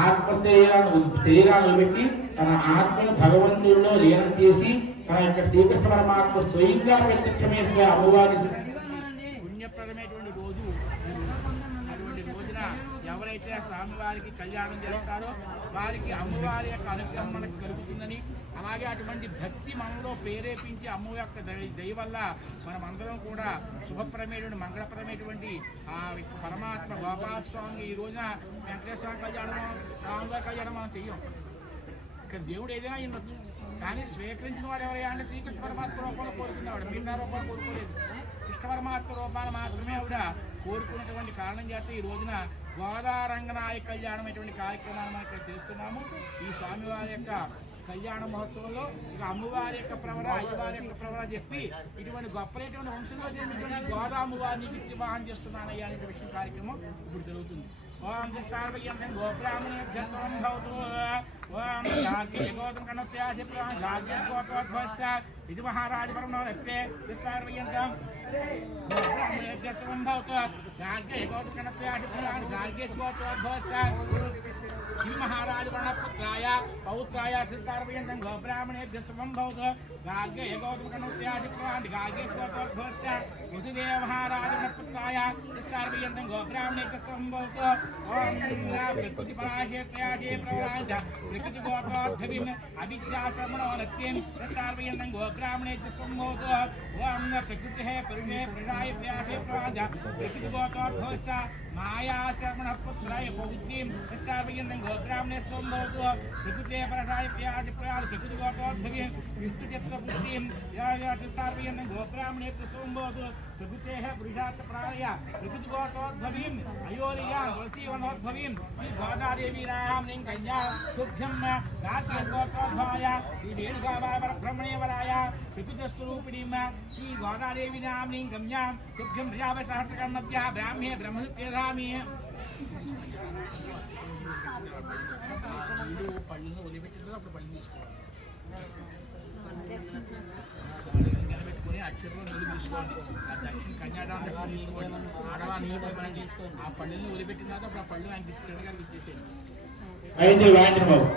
ఆత్మ శరీరాన్ని పెట్టి తన ఆత్మను భగవంతుడిలో లీనం చేసి తన యొక్క శ్రీకృష్ణ పరమాత్మ స్వయంగా ప్రత్యక్షమైన అమ్మవారి పుణ్యప్రదమైనటువంటి రోజు. అటువంటి రోజున ఎవరైతే స్వామివారికి కళ్యాణం చేస్తారో వారికి అమ్మవారి యొక్క అనుగ్రహం మనకు కలుగుతుందని, అలాగే అటువంటి భక్తి మనలో ప్రేరేపించి అమ్మ యొక్క దయ వల్ల మనమందరం కూడా శుభప్రదమైనటువంటి మంగళప్రదమైనటువంటి ఆ పరమాత్మ గోపాలస్వామి ఈ రోజున వెంకటేశ్వర కళ్యాణం, రాముల కళ్యాణం మనం చెయ్యం. ఇక్కడ దేవుడు ఏదైనా ఉండొచ్చు, కానీ స్వీకరించిన వాడు ఎవరైనా అంటే శ్రీకృష్ణ పరమాత్మ రూపంలో కోరుకున్నవాడు, మిగతా రూపాలు కోరుకోలేదు. కృష్ణ పరమాత్మ రూపాలు మాత్రమే ఆవిడ కోరుకున్నటువంటి కారణం చేత ఈ రోజున గోదారంగనాయ కళ్యాణం అటువంటి కార్యక్రమాన్ని మనం ఇక్కడ చేస్తున్నాము. ఈ స్వామివారి యొక్క కళ్యాణ మహోత్సవంలో ఇక అమ్మవారి యొక్క ప్రవర, అయ్యవారి యొక్క ప్రవర చెప్పి ఇటువంటి గొప్పలేటువంటి వంశంలో జరిగినటువంటి గోదా అమ్మవారిని వివాహం చేస్తున్నానయ్యా అనే విషయం కార్యక్రమం ఇప్పుడు జరుగుతుంది. ఓం సార్వయంతం గోబ్రాహ్మణేభ్యః సంభవతు. ఓం యాజ్ఞే గోత్రం కణత్యాసి ప్రాణ్ యాజ్ఞే గోత్రోద్భవస్య ఇది మహారాజ పరమనోరక్తే సార్వయంతం గోబ్రాహ్మణేభ్యః సంభవతు. యాజ్ఞే గోత్రం కణత్యాసి ప్రాణ్ యాజ్ఞే గోత్రోద్భవస్య శ్రీ మహారాజ వర్ణపుత్రాయ పౌత్రాయ సార్వయంతం గోబ్రాహ్మణేభ్యః సంభవతు. యాజ్ఞే గోత్రం కణత్యాసి ప్రాణ్ యాజ్ఞే గోత్రోద్భవస్య వసుదేవ మహారాజ వర్ణపుత్రాయ సార్వయంతం గోబ్రాహ్మణేభ్యః సంభవతు. ఓం ప్రకృతి పరాశేత్రయాశే ప్రవరాంచ ప్రకృతి గోత్రోద్భవిం అవిద్యాశ్రమణోరత్యం సార్వయంతం గోబ్రాహ్మణేభ్యః సంభవతు. ఓం ప్రకృతిః పరుణే ప్రజాయత్రయాశే ప్రవరాంచ ప్రకృతి గోత్రోద్భవస్య మాయాశ్రమణ పుత్రాయ పౌత్రీం సార్వయంతం గోబ్రాహ్మణేభ్యః సంభవతు. ప్రకృతే పరాశేత్రయాశే ప్రవరాంచ ప్రకృతి గోత్రోద్భవిం విష్ణుచిత్ర పుత్రీం సార్వయంతం గోబ్రాహ్మణేభ్యః సంభవతు. ప్రకృతేః పురుషార్థ ప్రాణయ ప్రకృతి గోత్రోద్భవీం అయోనియా వసీవనోద్భవీం శ్రీ గోదాదేవి రామ్నిం కన్యా తుభ్యం రాజ్ఞ గోత్రోద్భవాయ శ్రీ వేణుగావాయ బ్రహ్మణేవరాయ ప్రకృతి స్వరూపిణీం శ్రీ గోదాదేవి నామ్నిం కన్యాం తుభ్యం ప్రజాప సహస్రకర్మభ్యః బ్రాహ్మ్యే బ్రహ్మహృత్యధామి. పళ్ళను వదిలిపెట్టిన అప్పుడు పళ్ళు తీసుకోవాలి. నిలబెట్టుకుని అక్షరంలో నీళ్ళు తీసుకోండి. ఆ దక్షిణ కన్యాదానం తీసుకోండి. ఆడవా నీళ్ళు మనం తీసుకోండి. ఆ పళ్ళని వదిలిపెట్టిన తర్వాత అప్పుడు ఆ పళ్ళు ఆయన తీసుకెళ్ళడానికి ఇచ్చేసేయండి. అయితే వాయింద్రబాబు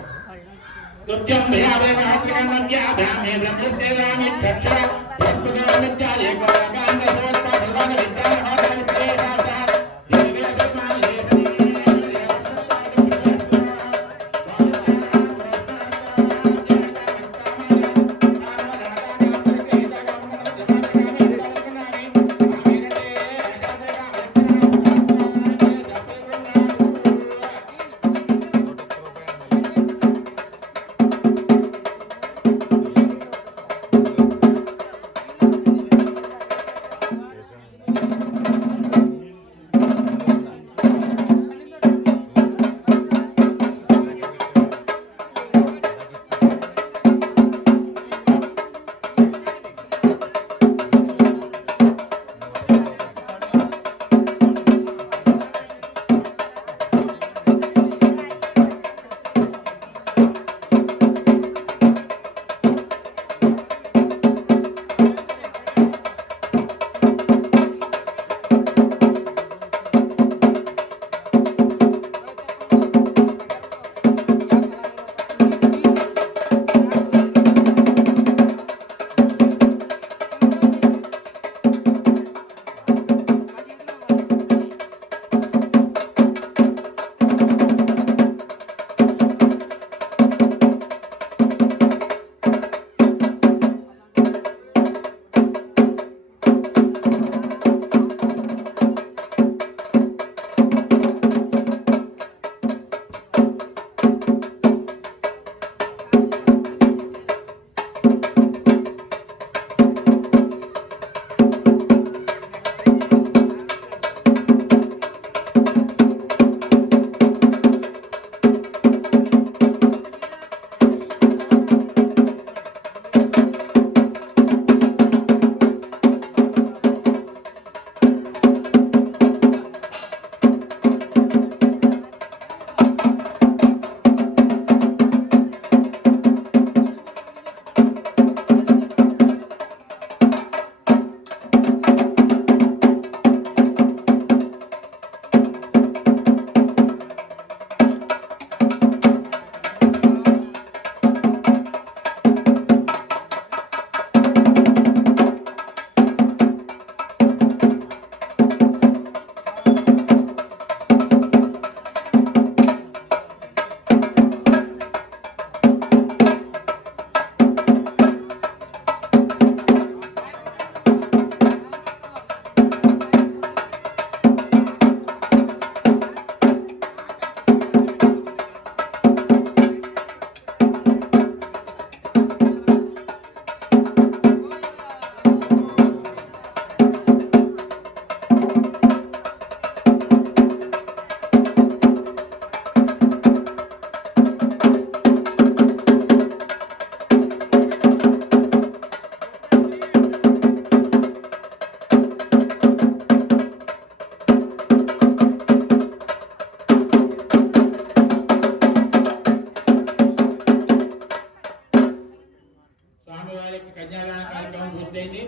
పూర్తయింది.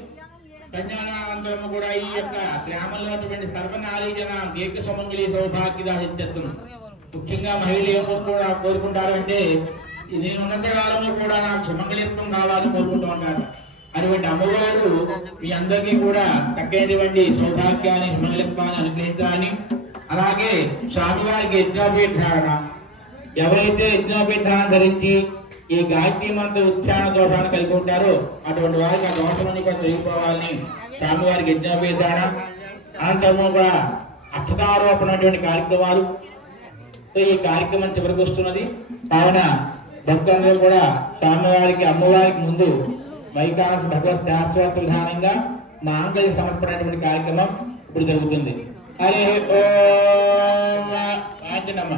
కన్యాదానంతరం కూడా ఈ యొక్క గ్రామంలో ఉన్నటువంటి సర్వనారీ జన దీర్ఘ సుమంగళి సౌభాగ్యదా సిద్ధ్యర్థం ముఖ్యంగా మహిళలు కూడా కోరుకుంటారు అంటే నేను ఉన్నంత కాలంలో కూడా నాకు సుమంగళిత్వం కావాలని కోరుకుంటూ ఉంటారు. అటువంటి అమ్మవారు మీ అందరికీ కూడా చక్కైనటువంటి సౌభాగ్యాన్ని సుమంగళిత్వాన్ని అనుగ్రహించాలని, అలాగే స్వామివారికి యజ్ఞోపేధారణ ఎవరైతే యజ్ఞోపేధారణ ధరించి ఈ గాయత్రీ మంత్ర ఉచ్చారణ దోషాన్ని కలిగి ఉంటారో అటువంటి వారికి ఆ దోషాన్ని కూడా తొలగిపోవాలని స్వామివారికి యజ్ఞోపేధారణ, అనంతరము కూడా అక్షతారోపణ కార్యక్రమాలు. ఈ కార్యక్రమం చివరికి వస్తున్నది. కావున భక్తులందరూ కూడా స్వామివారికి అమ్మవారికి ముందు వైకానస భగవత్ శాశ్వత విధానంగా మాంగళ్య సమర్పణటువంటి కార్యక్రమం ఇప్పుడు జరుగుతుంది. హరి ఓం ఆంజనమ్మ.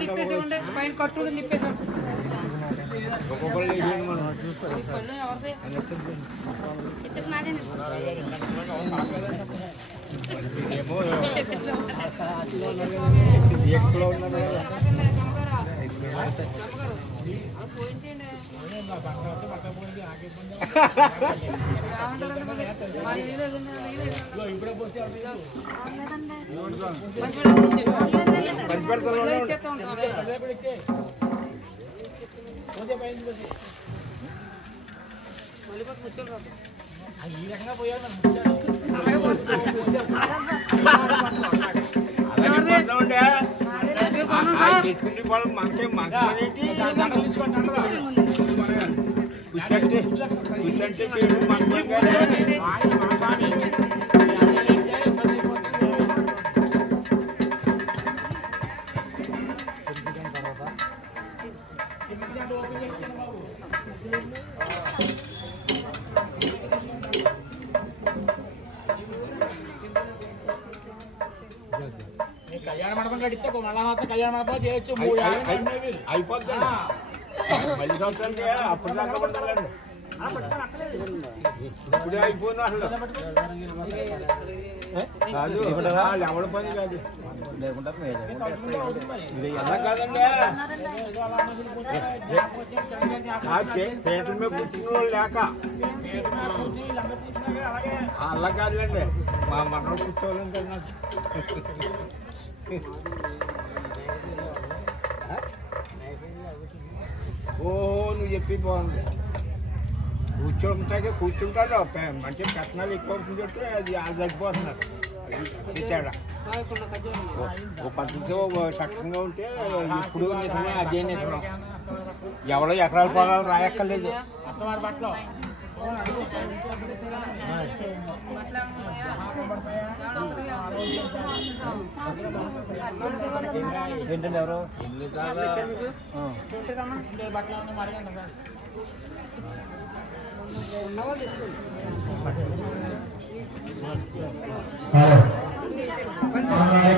నిప్పేసి పైన కట్టు నిప్పేసి ఈ రకంగా పోయాడు కళ్యాణ మండపం కడితే మళ్ళా మాత్రం కళ్యాణ మండపం చేయొచ్చు అయిపోద్ది మళ్ళీ సంవత్సరానికి అప్పుడు దాకా పడతానండి ఇప్పుడే అయిపోయింది అసలు కాదు ఎవరి పని కాదు ఎలా కాదండి పేటల మీద పుట్టిన వాళ్ళు లేక అలా కాదులేండి మా మనలో కూర్చోవాలని కదా ఓ నువ్వు చెప్పింది బాగుంది కూర్చుంటారు మంచి కట్నాలు ఎక్కువ చెప్తే అది వాళ్ళు తగ్గిపోతున్నారు తేడా ఓ పద్ధతి చక్కగా ఉంటే ఇప్పుడు నిజమే అదే నిజం ఎవడో ఎకరాల పొలాలు రాయక్కర్లేదు ఏంటండి ఎవరు ఇల్లు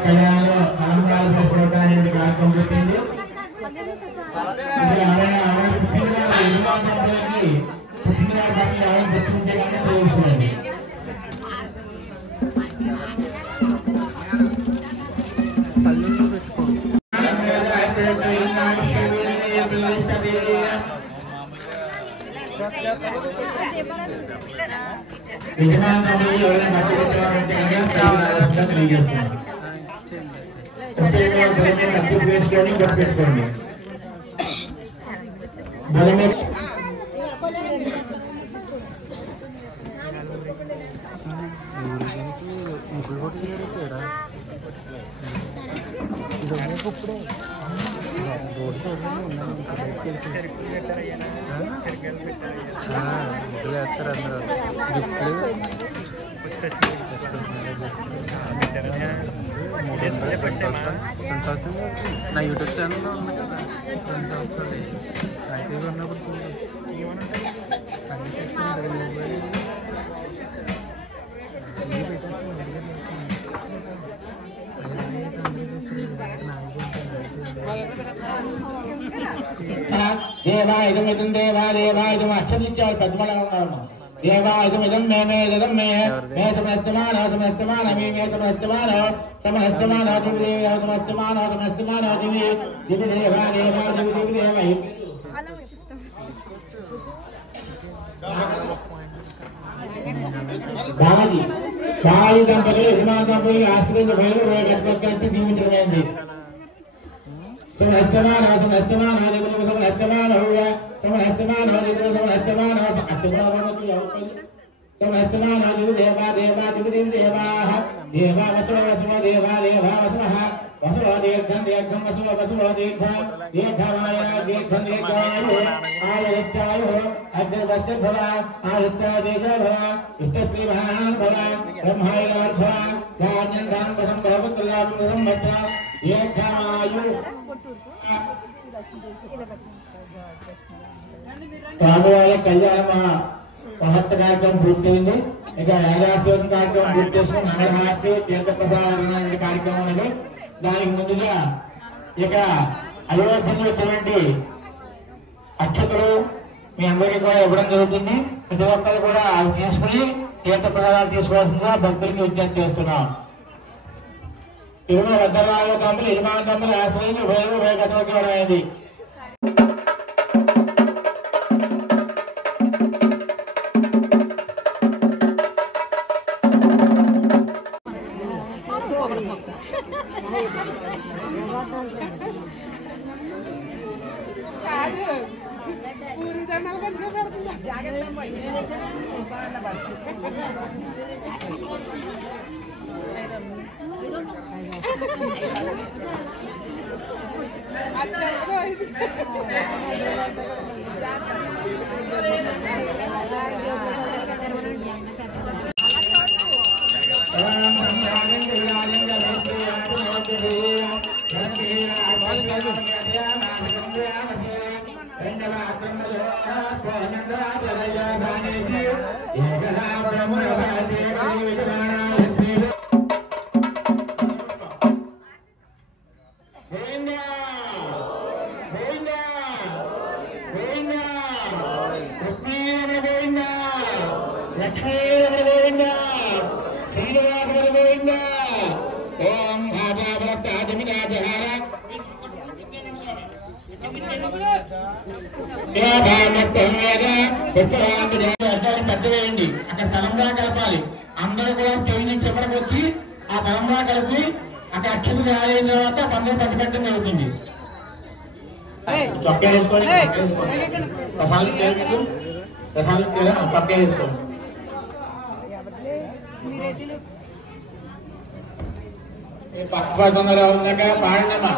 కళ్యాణంలో అలంకారాలు చూడడానికి కార్యక్రమం పెట్టింది నా యూట్యూబ్ ఛానల్లో ఉంది కదా 2 సంవత్సరాలు అయితే ఉన్నప్పుడు చూడండి దేవాయుధమిదం దేవాదేవాయుధం అష్టమిచ్చారు పెద్దమడం దేవాయుధమిదం మేమేదం మే సమస్తమాన సమస్తమాన మే సమస్తమాన సమస్తమాన దివి సమస్తమాన సమస్తమాన దివి దివి దేవా దేవా దివి దివి దేవై బాలాజీ సాయి దంపతులు యజమాన దంపతులు ఆశ్రయించ బయలు వేగట్టి దీవించమైంది समस्तमान समस्तमान समस्तमान हो गया समस्तमान हो गया समस्तमान समस्तमान हो देवा देवा दिव्य देवा देवा वसुव वसुव देवा देवा वसुः वसुव दीर्घं दीर्घं वसुव वसुव दीर्घं दीर्घमाय दीर्घं दीर्घायु आयुष्यायु अग्रवस्य भव आयुष्याय देशो भव इष्टश्री महान् भव ब्रह्मायण भव गान्यं गान्वसं भवपुत्रलाभं वच्च दीर्घमायु స్వామివారి కళ్యాణ సమస్త కార్యక్రమం పూర్తయింది. ఇక రాజాశ్వతం కార్యక్రమం పూర్తి చేసుకుని మంగళహారతి తీర్థప్రసాద కార్యక్రమం అనేది. దానికి ముందుగా ఇక అయోధ్యలో వచ్చినటువంటి అక్షతలు మీ అందరికీ కూడా ఇవ్వడం జరుగుతుంది. ప్రతి ఒక్కరు కూడా అవి తీసుకుని తీర్థప్రసాదాలు తీసుకోవాల్సిందిగా భక్తులకి విజ్ఞప్తి చేస్తున్నాం. ఇరువురు వద్దరాల తమ్ములు యజమాన తమ్ములు ఆశ్రయించి వేరు వేగతోకి అనేది. పెద్దవేయండి, అక్కడ స్థలంగా కలపాలి. అందరూ కూడా స్టేజ్ నుంచి చివరికి వచ్చి ఆ స్థలంగా కలిపి అక్కడ అక్షులు తయారైన తర్వాత పండుగ ప్రతిపెట్టడం జరుగుతుంది. చొక్కా వేసుకోండి, ప్రసాదం చేస్తూ చొక్కా వేసుకోండి. పక్కపడుతున్నారు ఎవరున్నాక పాడినమ్మా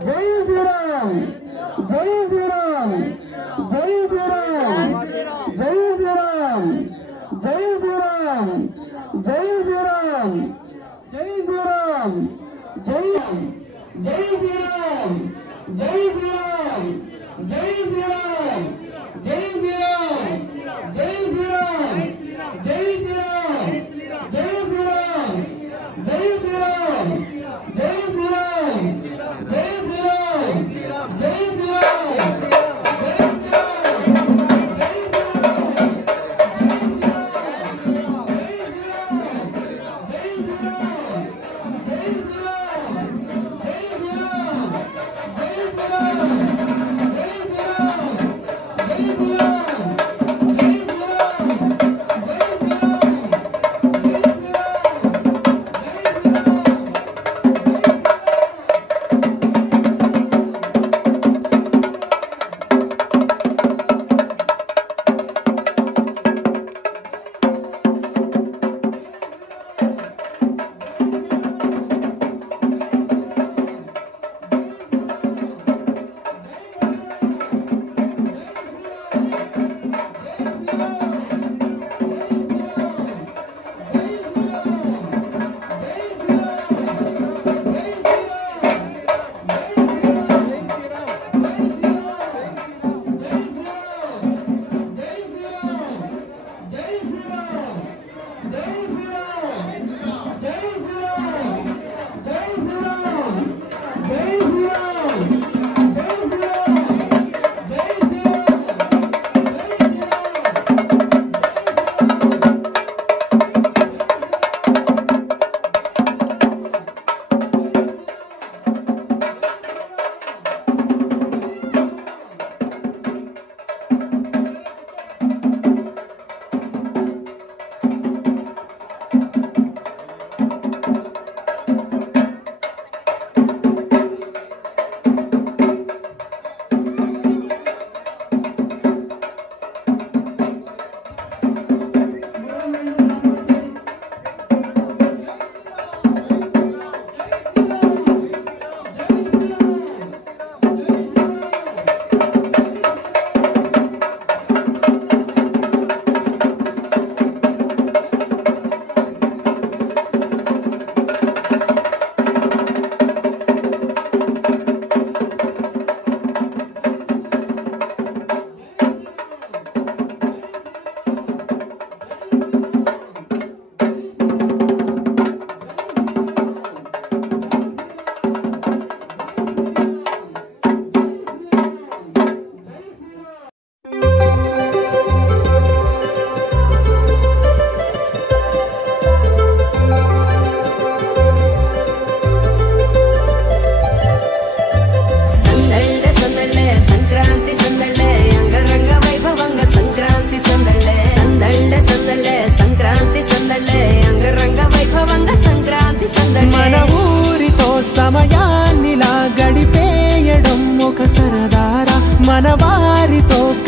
జై శ్రీరామ్ జై శ్రీరామ్ జై శ్రీరామ్ జై శ్రీరామ్ జై శ్రీరామ్ జై శ్రీరామ్ జై శ్రీరామ్ జై జై శ్రీరామ్ జై శ్రీరామ్ జై శ్రీరామ్ జై శ్రీరామ్ జై శ్రీరామ్ జై శ్రీరామ్ జై శ్రీరామ్ జై శ్రీరామ్ జై శ్రీరామ్ జై శ్రీరామ్ జై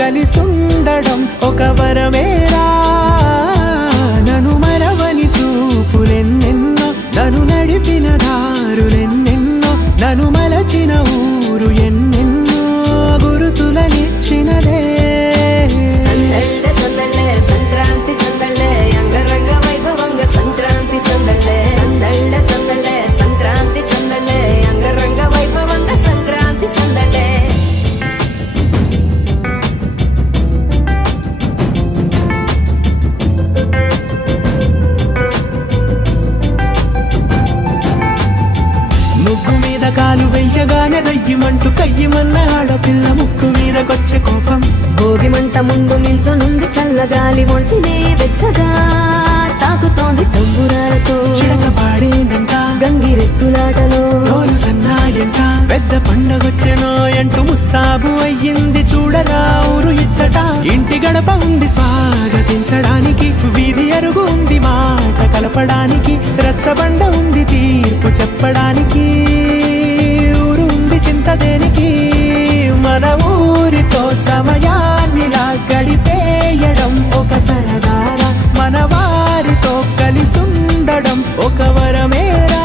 కలిసుండడం ఒక వరమేరా నన్ను మరవని చూపులెన్నెన్నో నన్ను నడిపిన దారులెన్నెన్నో నన్ను మలచిన ఊరు ఎన్నెన్నో గురుతులనిచ్చినదే సందళ్ళే సందళ్ళే సంక్రాంతి సందళ్ళే అంగరంగ వైభవంగ సంక్రాంతి సందళ్ళే సందళ్ళే సందళ్ళే సంక్రాంతి సందళ్ళే అంగరంగ వైభవంగ సంక్రాంతి సందళ్ళే ముగ్గు మీద కాలు వెయ్యగానే రయ్యమంటూ కయ్యమన్న ఆడపిల్ల ముక్కు మీదకొచ్చే కోపం భోగి మంట ముందు నిల్చొనుంది చల్లగాలి ఒంటినే వెచ్చగా తాకుతోంది తంబురాలతో చిడక పాడేందంట గంగిరెద్దులాటలో రోజు సన్నాయంట పెద్ద పండగొచ్చెనో అంటూ ముస్తాబు అయ్యింది చూడరా ఊరు ఇచ్చట ఇంటి గడప ఉంది స్వాగతించడానికి వీధి అరుగు ఉంది మాట కలపడానికి రచ్చబండ ఉంది తీర్పు చెప్పడానికి ఊరు ఉంది చింత దేనికి మన ఊరితో సమయాన్నిలా గడిపేయడం ఒక సరదారా మన వారితో కలిసుండడం ఒక వరమేరా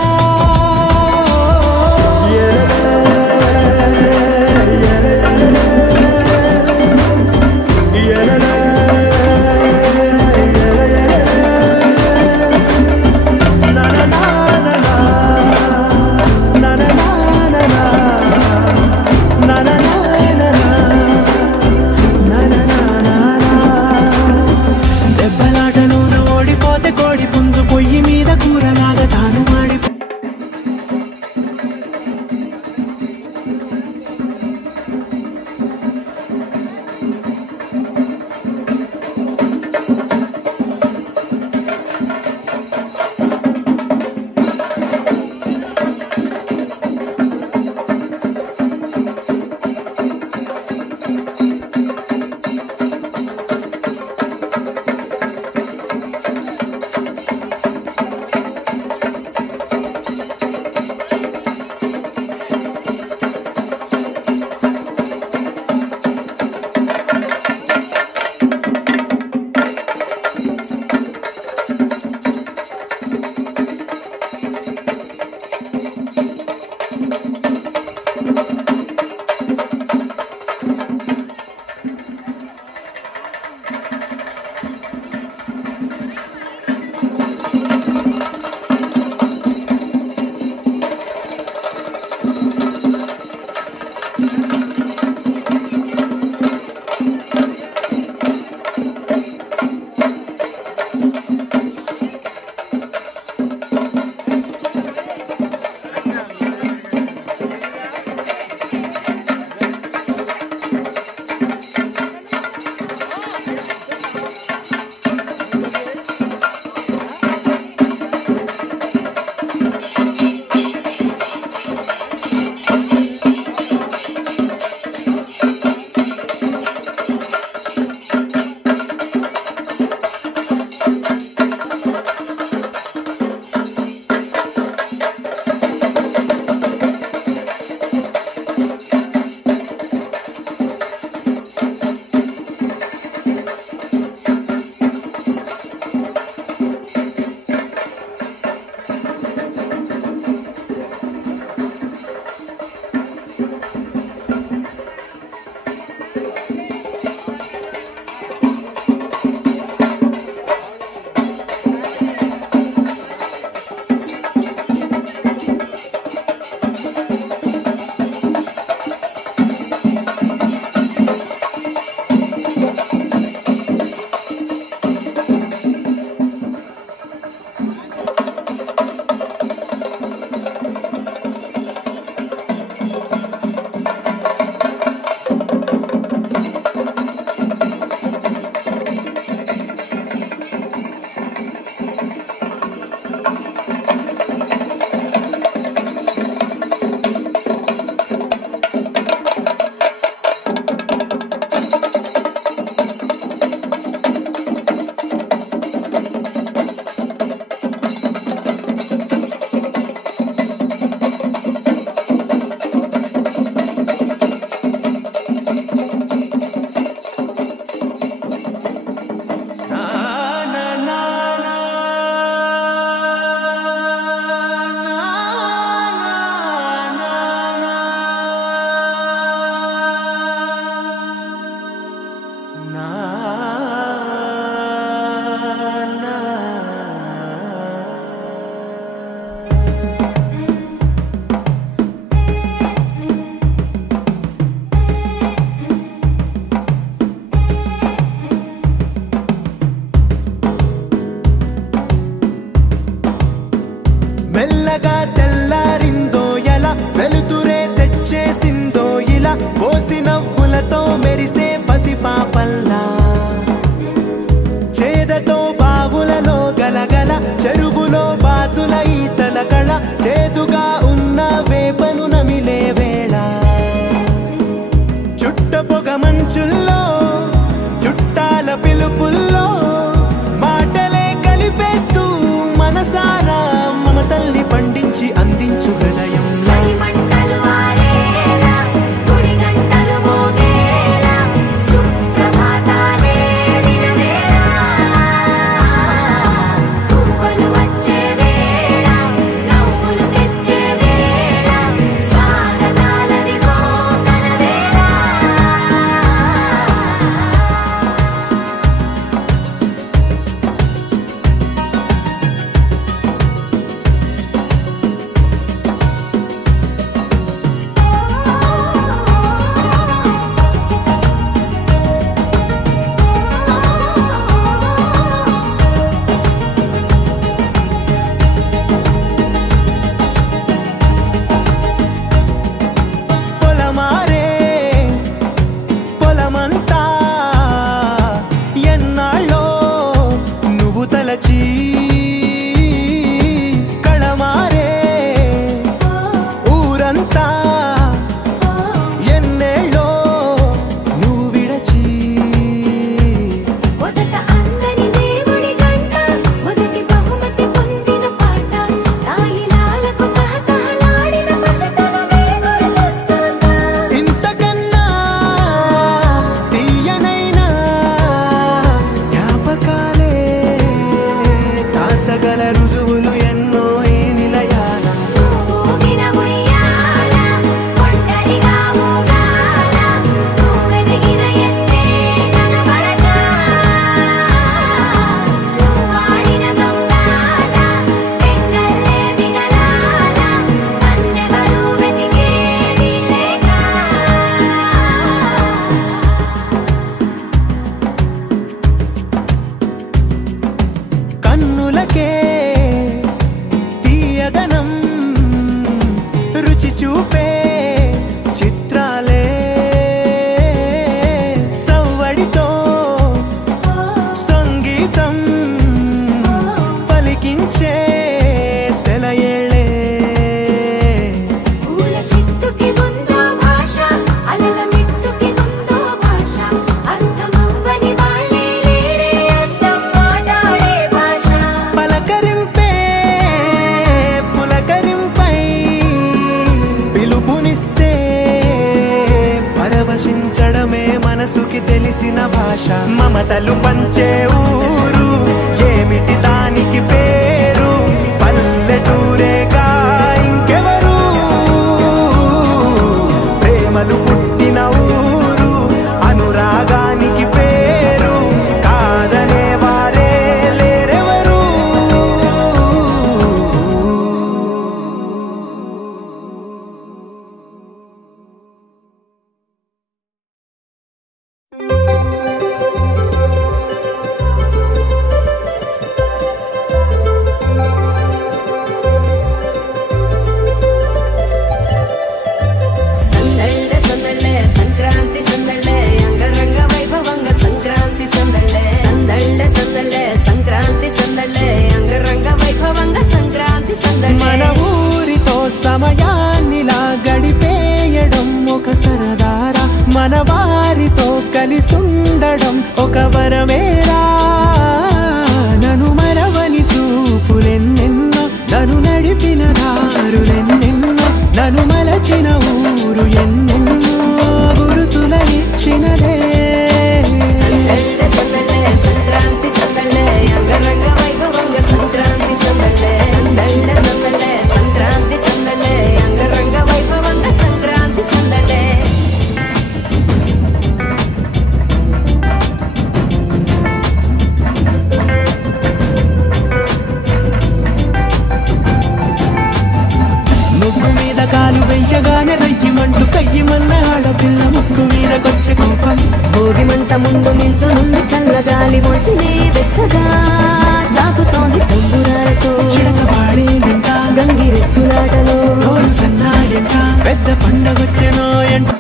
అంచుల్లో చుట్టాల పిలుపుల్లో మాటలే కలిపేస్తూ మనసారా మమతల్ని పండించి అందించు హృదయం మమతలు పంచే ఊరు ఏమిటి దానికి పేరు పల్లెటూరేగా ఇంకెవరు ప్రేమలు పుట్టిన ఊరు అనురాగానికి పేరు కాదనే వారే లేరెవరు మన ఊరితో సమయాన్నిలా గడిపేయడం ఒక సరదారా మన వారితో కలిసుండడం ఒక వరమేరా నన్ను మరవని చూపులెన్నెన్నో నన్ను నడిపిన దారులెన్నెన్నో నన్ను మలచిన ఊరు ఎన్నెన్నో గురుతులనిచ్చినదే సంక్రాంతి సందళ్ళే అంగరంగ వైభవంగ సంక్రాంతి సందళ్ళే సందళ్ళే సందళ్ళే సంక్రాంతి సందళ్ళే అంగరంగ వైభవంగ సంక్రాంతి సందళ్ళే ముగ్గు మీద కాలు వెయ్యగానే రయ్యమంటూ కయ్యమన్న ఆడపిల్ల ముగ్గు మీదకొచ్చే కోపం భోగిమంట ముందు నిల్చొనుంది చల్లగాలి ఒంటినే వెచ్చగా తాకుతోంది తంబురాలతో చిడకబాడేంట గంగిరెత్తులాటలో సన్నాయంట పెద్ద పండగొచ్చెనో ఎంట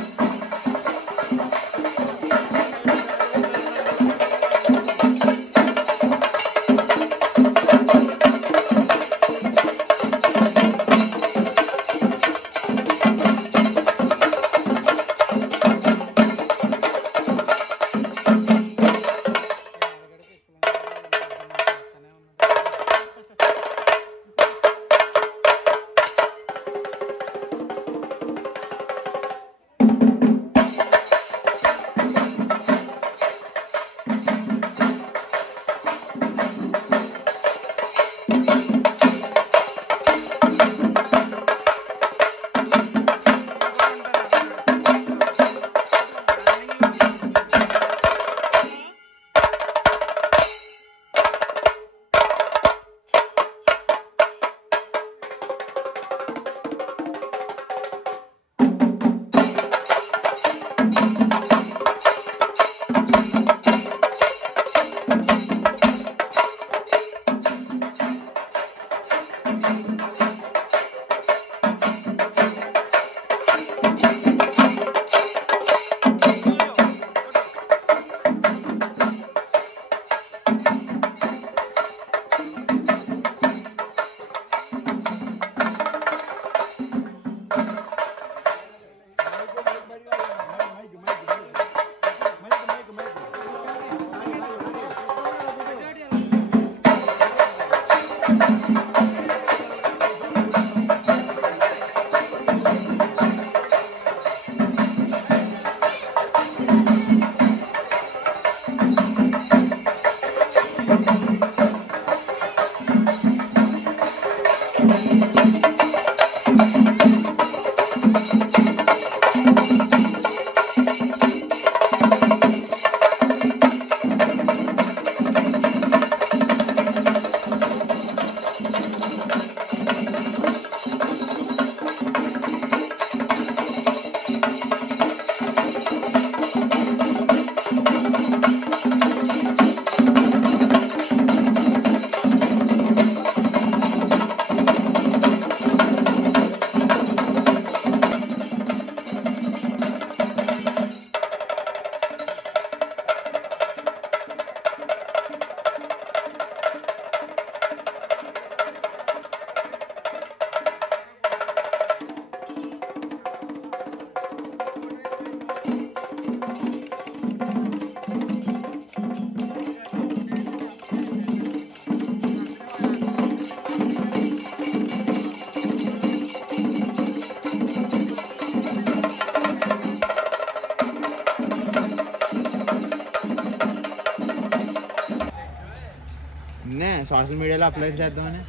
సోషల్ మీడియాలో అప్లోడ్ చేద్దామని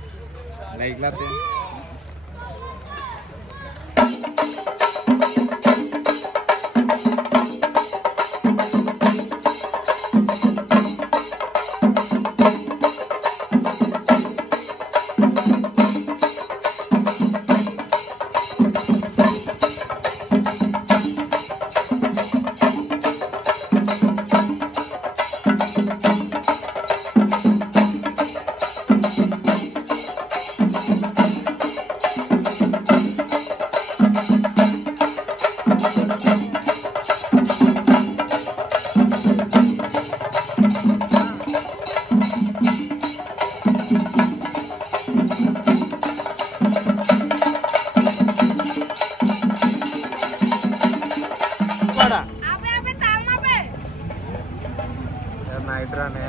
లైక్లు వస్తాయి. నైట్రానే